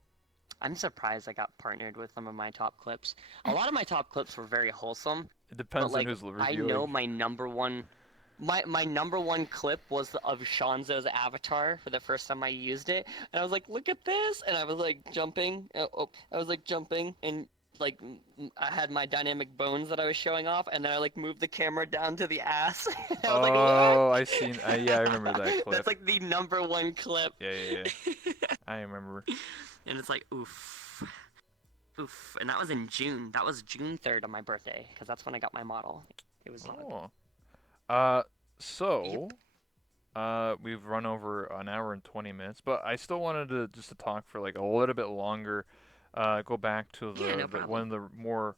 I'm surprised I got partnered with some of my top clips. A lot of my top clips were very wholesome, It but depends on like who's I reviewing. know my number one clip was of Shanzo's avatar for the first time I used it, and I was like, "Look at this!" And I was like jumping. I was like jumping, and like I had my dynamic bones that I was showing off, and then I like moved the camera down to the ass. And I was like, Oh, I "Look!" seen. Yeah, I remember that That's clip. like the number one clip. Yeah, yeah, yeah. I remember. And it's like, oof, oof. And that was in June. That was June 3rd on my birthday, because that's when I got my model. It was Oh. Uh, yep. so, we've run over an hour and 20 minutes, but I still wanted to just to talk for like a little bit longer. Go back to Yeah, no the one problem. of the more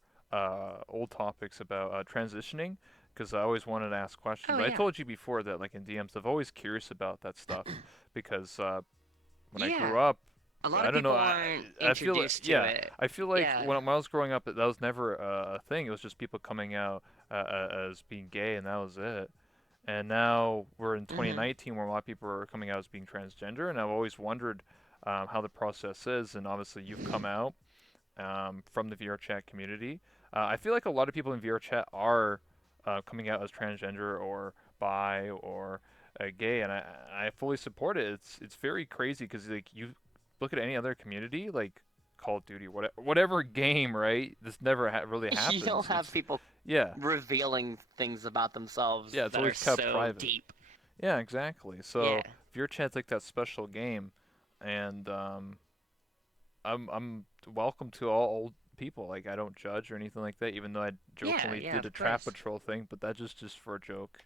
old topics about transitioning, because I always wanted to ask questions. Oh, But I yeah. told you before that like in DMs, I'm always curious about that stuff because when I Yeah. grew up, A lot I of don't know. people aren't I feel introduced to yeah. it. I feel like Yeah. when I was growing up, that was never a thing. It was just people coming out as being gay, and that was it. And now we're in Mm-hmm. 2019, where a lot of people are coming out as being transgender, and I've always wondered how the process is. And obviously, you've come out from the VRChat community. I feel like a lot of people in VRChat are coming out as transgender or bi or gay, and I fully support it. It's very crazy because like you look at any other community like Call of Duty, whatever game, right? This never really You don't happens. have It's people yeah, revealing things about themselves yeah. It's that are always kept so private. deep. Yeah, exactly. Yeah. So your chat's like that special game, and I'm welcome to all old people. Like I don't judge or anything like that. Even though I Yeah, jokingly yeah, did a of trap course. patrol thing, but that's just for a joke.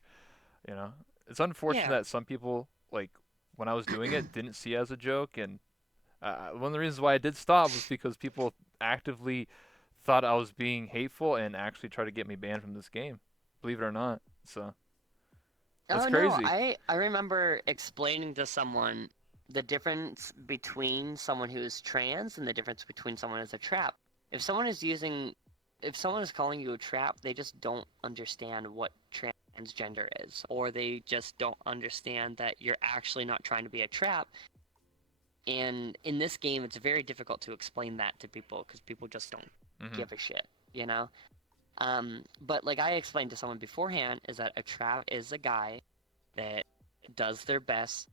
You know, it's unfortunate Yeah. that some people like when I was doing it didn't see it as a joke, and one of the reasons why I did stop was because people actively thought I was being hateful and actually tried to get me banned from this game. Believe it or not. So that's Oh no, crazy. I remember explaining to someone the difference between someone who is trans and the difference between someone as a trap. If someone is using, if someone is calling you a trap, they just don't understand what transgender is, or they just don't understand that you're actually not trying to be a trap. And in this game, it's very difficult to explain that to people because people just don't Mhm. give a shit, you know? But like I explained to someone beforehand, is that a trap is a guy that does their best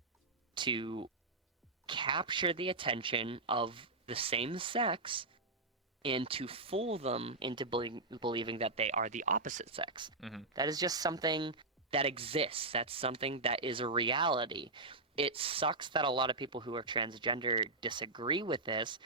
to capture the attention of the same sex and to fool them into believing that they are the opposite sex. Mhm. That is just something that exists. That's something that is a reality. It sucks that a lot of people who are transgender disagree with this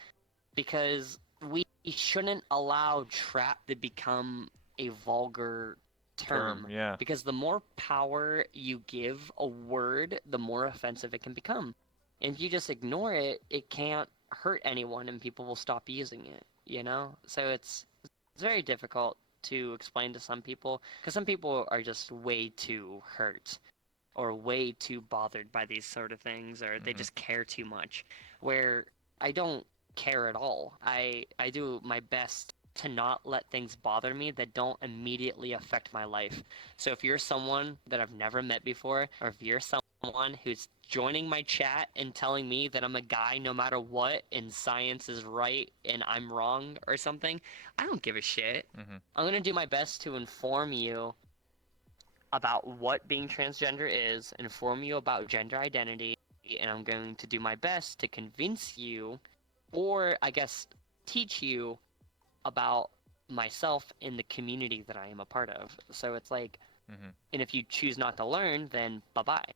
because we shouldn't allow trap to become a vulgar Term. term. Yeah. Because the more power you give a word, the more offensive it can become. And if you just ignore it, it can't hurt anyone and people will stop using it, you know? So it's very difficult to explain to some people because some people are just way too hurt or way too bothered by these sort of things or they Mhm. just care too much where I don't care at all. I do my best to not let things bother me that don't immediately affect my life. So if you're someone that I've never met before or if you're someone who's joining my chat and telling me that I'm a guy no matter what and science is right and I'm wrong or something, I don't give a shit. Mhm. I'm going to do my best to inform you about what being transgender is, inform you about gender identity, and I'm going to do my best to convince you, or I guess teach you about myself in the community that I am a part of. So it's like, Mhm. and if you choose not to learn, then bye bye.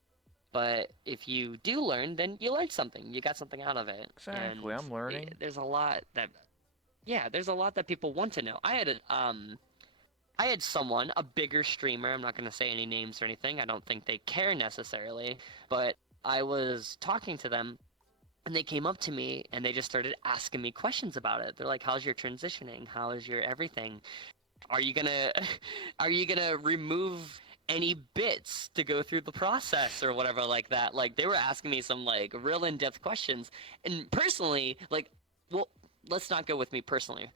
But if you do learn, then you learned something. You got something out of it. Exactly. And I'm learning. there's a lot that, yeah, there's a lot that people want to know. I had someone, a bigger streamer, I'm not going to say any names or anything, I don't think they care necessarily, but I was talking to them and they came up to me and they just started asking me questions about it. They're like, "How's your transitioning? How is your everything? Are you going to are you going to remove any bits to go through the process or whatever like that?" Like they were asking me some like real in-depth questions. And personally, like well, let's not go with me personally.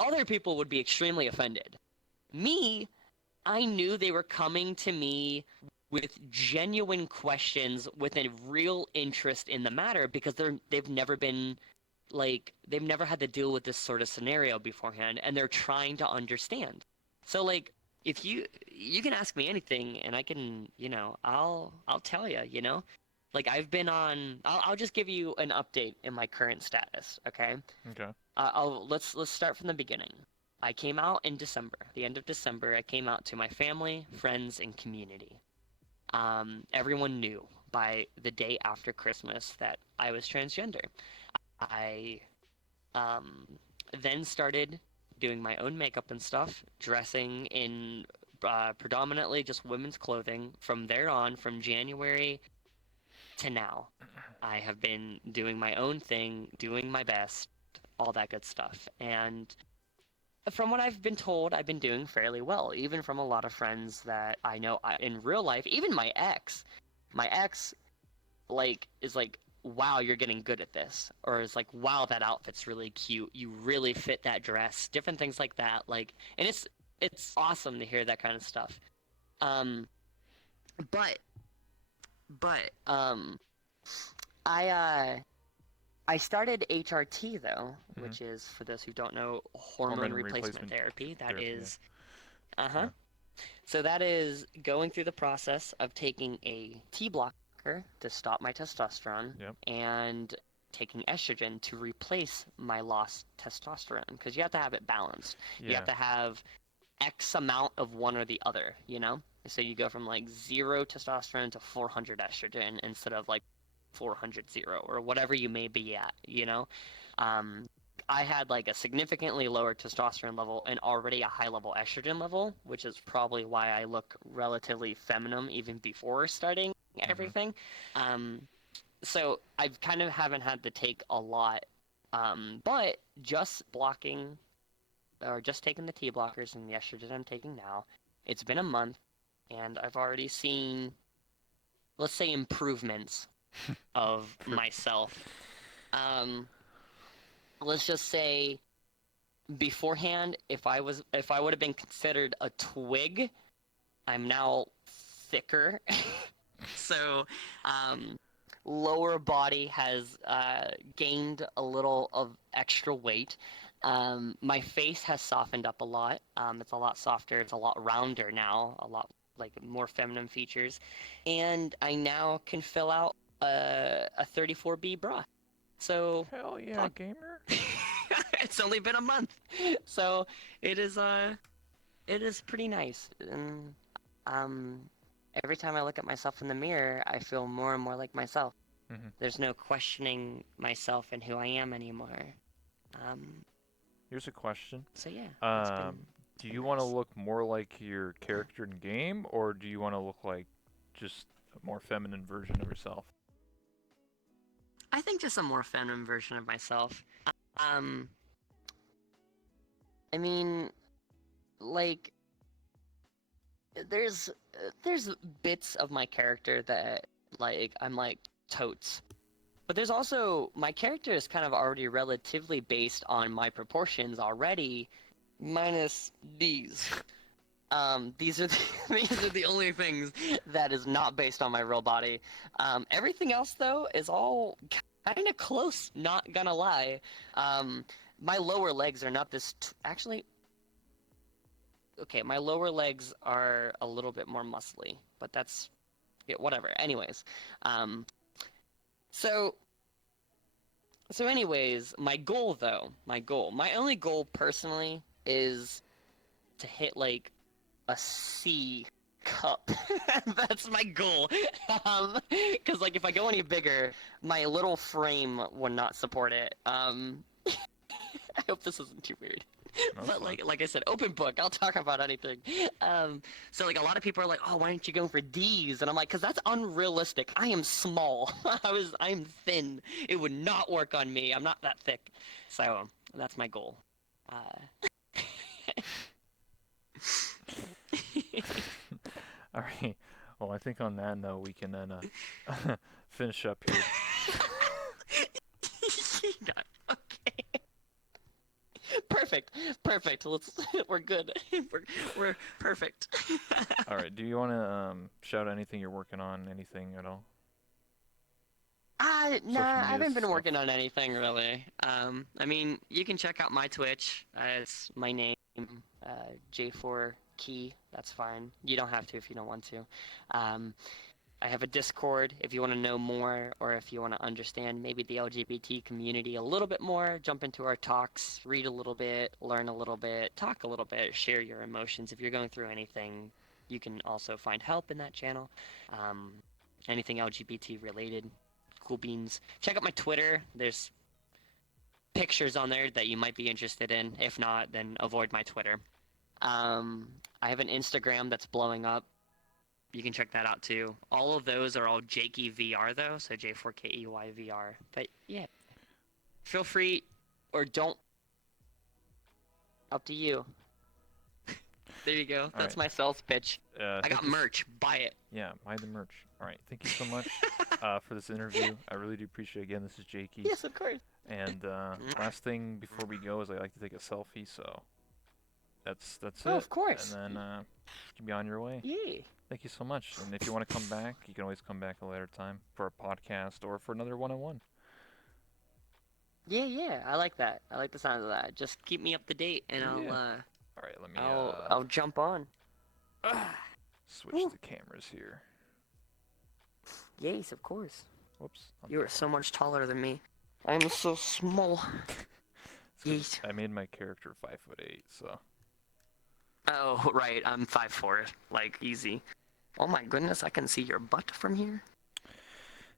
Other people would be extremely offended. Me, I knew they were coming to me with genuine questions with a real interest in the matter because they've never been like they've never had to deal with this sort of scenario beforehand and they're trying to understand. So like if you can ask me anything and I can, I'll tell you, you know? Like I've been on I'll just give you an update in my current status, okay? Okay. Let's start from the beginning. I came out in December. The end of December, I came out to my family, friends, and community. Everyone knew by the day after Christmas that I was transgender. I um, then started doing my own makeup and stuff, dressing in predominantly just women's clothing. From there on, from January to now, I have been doing my own thing, doing my best, all that good stuff. And from what I've been told, I've been doing fairly well, even from a lot of friends that I know in real life. Even my ex, like is like, "Wow, you're getting good at this," or is like, "Wow, that outfit's really cute. You really fit that dress." Different things like that. Like, and it's awesome to hear that kind of stuff. Um, but but I I started HRT though, Mhm. which is for those who don't know, hormone Hormone replacement replacement therapy. That therapy. Yeah. is, uh-huh. Yeah. So that is going through the process of taking a T blocker to stop my testosterone Yep. and taking estrogen to replace my lost testosterone because you have to have it balanced. You have Yeah. to have X amount of one or the other, you know? So you go from like 0 testosterone to 400 estrogen instead of like 400 zero or whatever you may be at, you know? Um, I had like a significantly lower testosterone level and already a high level estrogen level, which is probably why I look relatively feminine even before starting Mhm. everything. Um, so I kind of haven't had to take a lot, but just blocking or just taking the T blockers and the estrogen I'm taking now, it's been a month and I've already seen, let's say, improvements of Per- myself. Um, let's just say beforehand, if I would have been considered a twig, I'm now thicker. So, um, lower body has gained a little of extra weight. My face has softened up a lot. It's a lot softer. It's a lot rounder now. A lot like more feminine features, and I now can fill out a 34B bra. So, Hell yeah, fuck. gamer. It's only been a month, so it is it is pretty nice. And um, every time I look at myself in the mirror, I feel more and more like myself. Mhm. There's no questioning myself and who I am anymore. Um, Here's a question. so yeah, Um, it's do been you want to nice. look more like your character in game, or do you want to look like just a more feminine version of yourself? I think just a more feminine version of myself. Um, I mean, like there's bits of my character that like I'm like totes. But there's also my character is kind of already relatively based on my proportions already, minus these. These are the, these are the only things that is not based on my real body. Everything else though is all kind of close. Not gonna lie. Um, my lower legs are not this. Actually, okay, my lower legs are a little bit more muscly, but that's yeah, whatever. Anyways, um, so anyways, my goal though, my only goal personally is to hit like a C cup. That's my goal. Because like if I go any bigger, my little frame would not support it. I hope this isn't too weird. No, that's But fine. like I said, open book. I'll talk about anything. So like a lot of people are like, "Oh, why aren't you going for D's?" And I'm like, "Cause that's unrealistic. I am small. I'm thin. It would not work on me. I'm not that thick." So that's my goal. Uh, All right. Well, I think on that note, we can then finish up here. Okay. Perfect. Perfect. Let's. We're good. We're we're perfect. All right. Do you want to shout anything you're working on? Anything at all? Nah, Social I media haven't been stuff. working on anything really. I mean, you can check out my Twitch. It's my name, J4key. That's fine. You don't have to if you don't want to. Um, I have a Discord if you want to know more or if you want to understand maybe the LGBT community a little bit more. Jump into our talks, read a little bit, learn a little bit, talk a little bit, share your emotions. If you're going through anything, you can also find help in that channel. Um, anything LGBT related, cool beans. Check out my Twitter. There's pictures on there that you might be interested in. If not, then avoid my Twitter. Um, I have an Instagram that's blowing up. You can check that out too. All of those are all Jakey VR though, so J4key VR. But yeah, feel free or don't. Up to you. There you go. All That's right. my sales pitch. I Thank got you. merch. Buy it. Yeah, buy the merch. All right. Thank you so much for this interview. I really do appreciate it. Again, this is Jakey. Yes, of course. And last thing before we go is I like to take a selfie. So that's Oh, it. of And course. then you can be on your way. Yeah. Thank you so much. And if you want to come back, you can always come back a later time for a podcast or for another one-on-one. Yeah, yeah. I like that. I like the sound of that. Just keep me up to date and Yeah. All right. Let me I'll jump on. switch Whew. the cameras here. Yes, of course. Whoops. I'm You are so much taller than me. I'm so small. It's because Yeet. I made my character 5'8", so Oh, right. I'm 5'4". Like, easy. Oh my goodness, I can see your butt from here.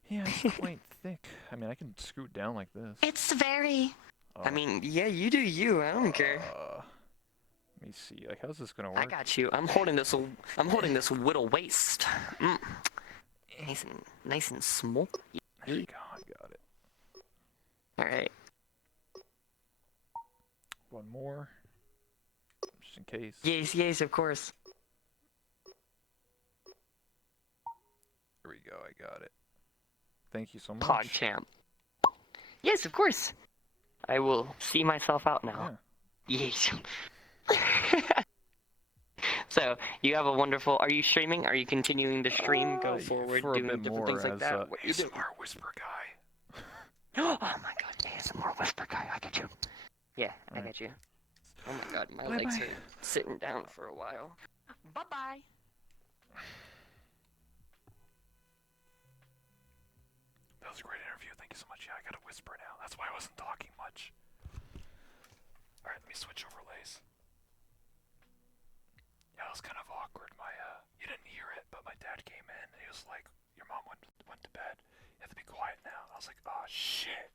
Yeah, it's quite thick. I mean, I can screw it down like this. It's very. I Uh, mean, yeah, you do you. I don't care. let me see. Like, how's this gonna I work? got you. I'm holding this. I'm holding this whittle waist. Mm. Nice and small. There we go. I got it. All right. One more, just in case. Yes, yes, of course. There we go. I got it. Thank you so much. PogChamp. Yes, of course. I will see myself out now. Yeah. Yes. So you have a wonderful. Are you streaming? Are you continuing to stream? Go forward, for a doing bit different more things like as that. What you do? ASMR whisper guy. Oh my God, ASMR whisper guy. I get you. Yeah, I Alright. get you. Oh my God, my Bye legs bye. are sitting down for a while. Bye bye. That was a great interview. Thank you so much. Yeah, I gotta whisper now. That's why I wasn't talking much. Alright, let me switch overlays. Yeah, it was kind of awkward. You didn't hear it, but my dad came in and he was like, "Your mom went to bed. You have to be quiet now." I was like, "Oh shit."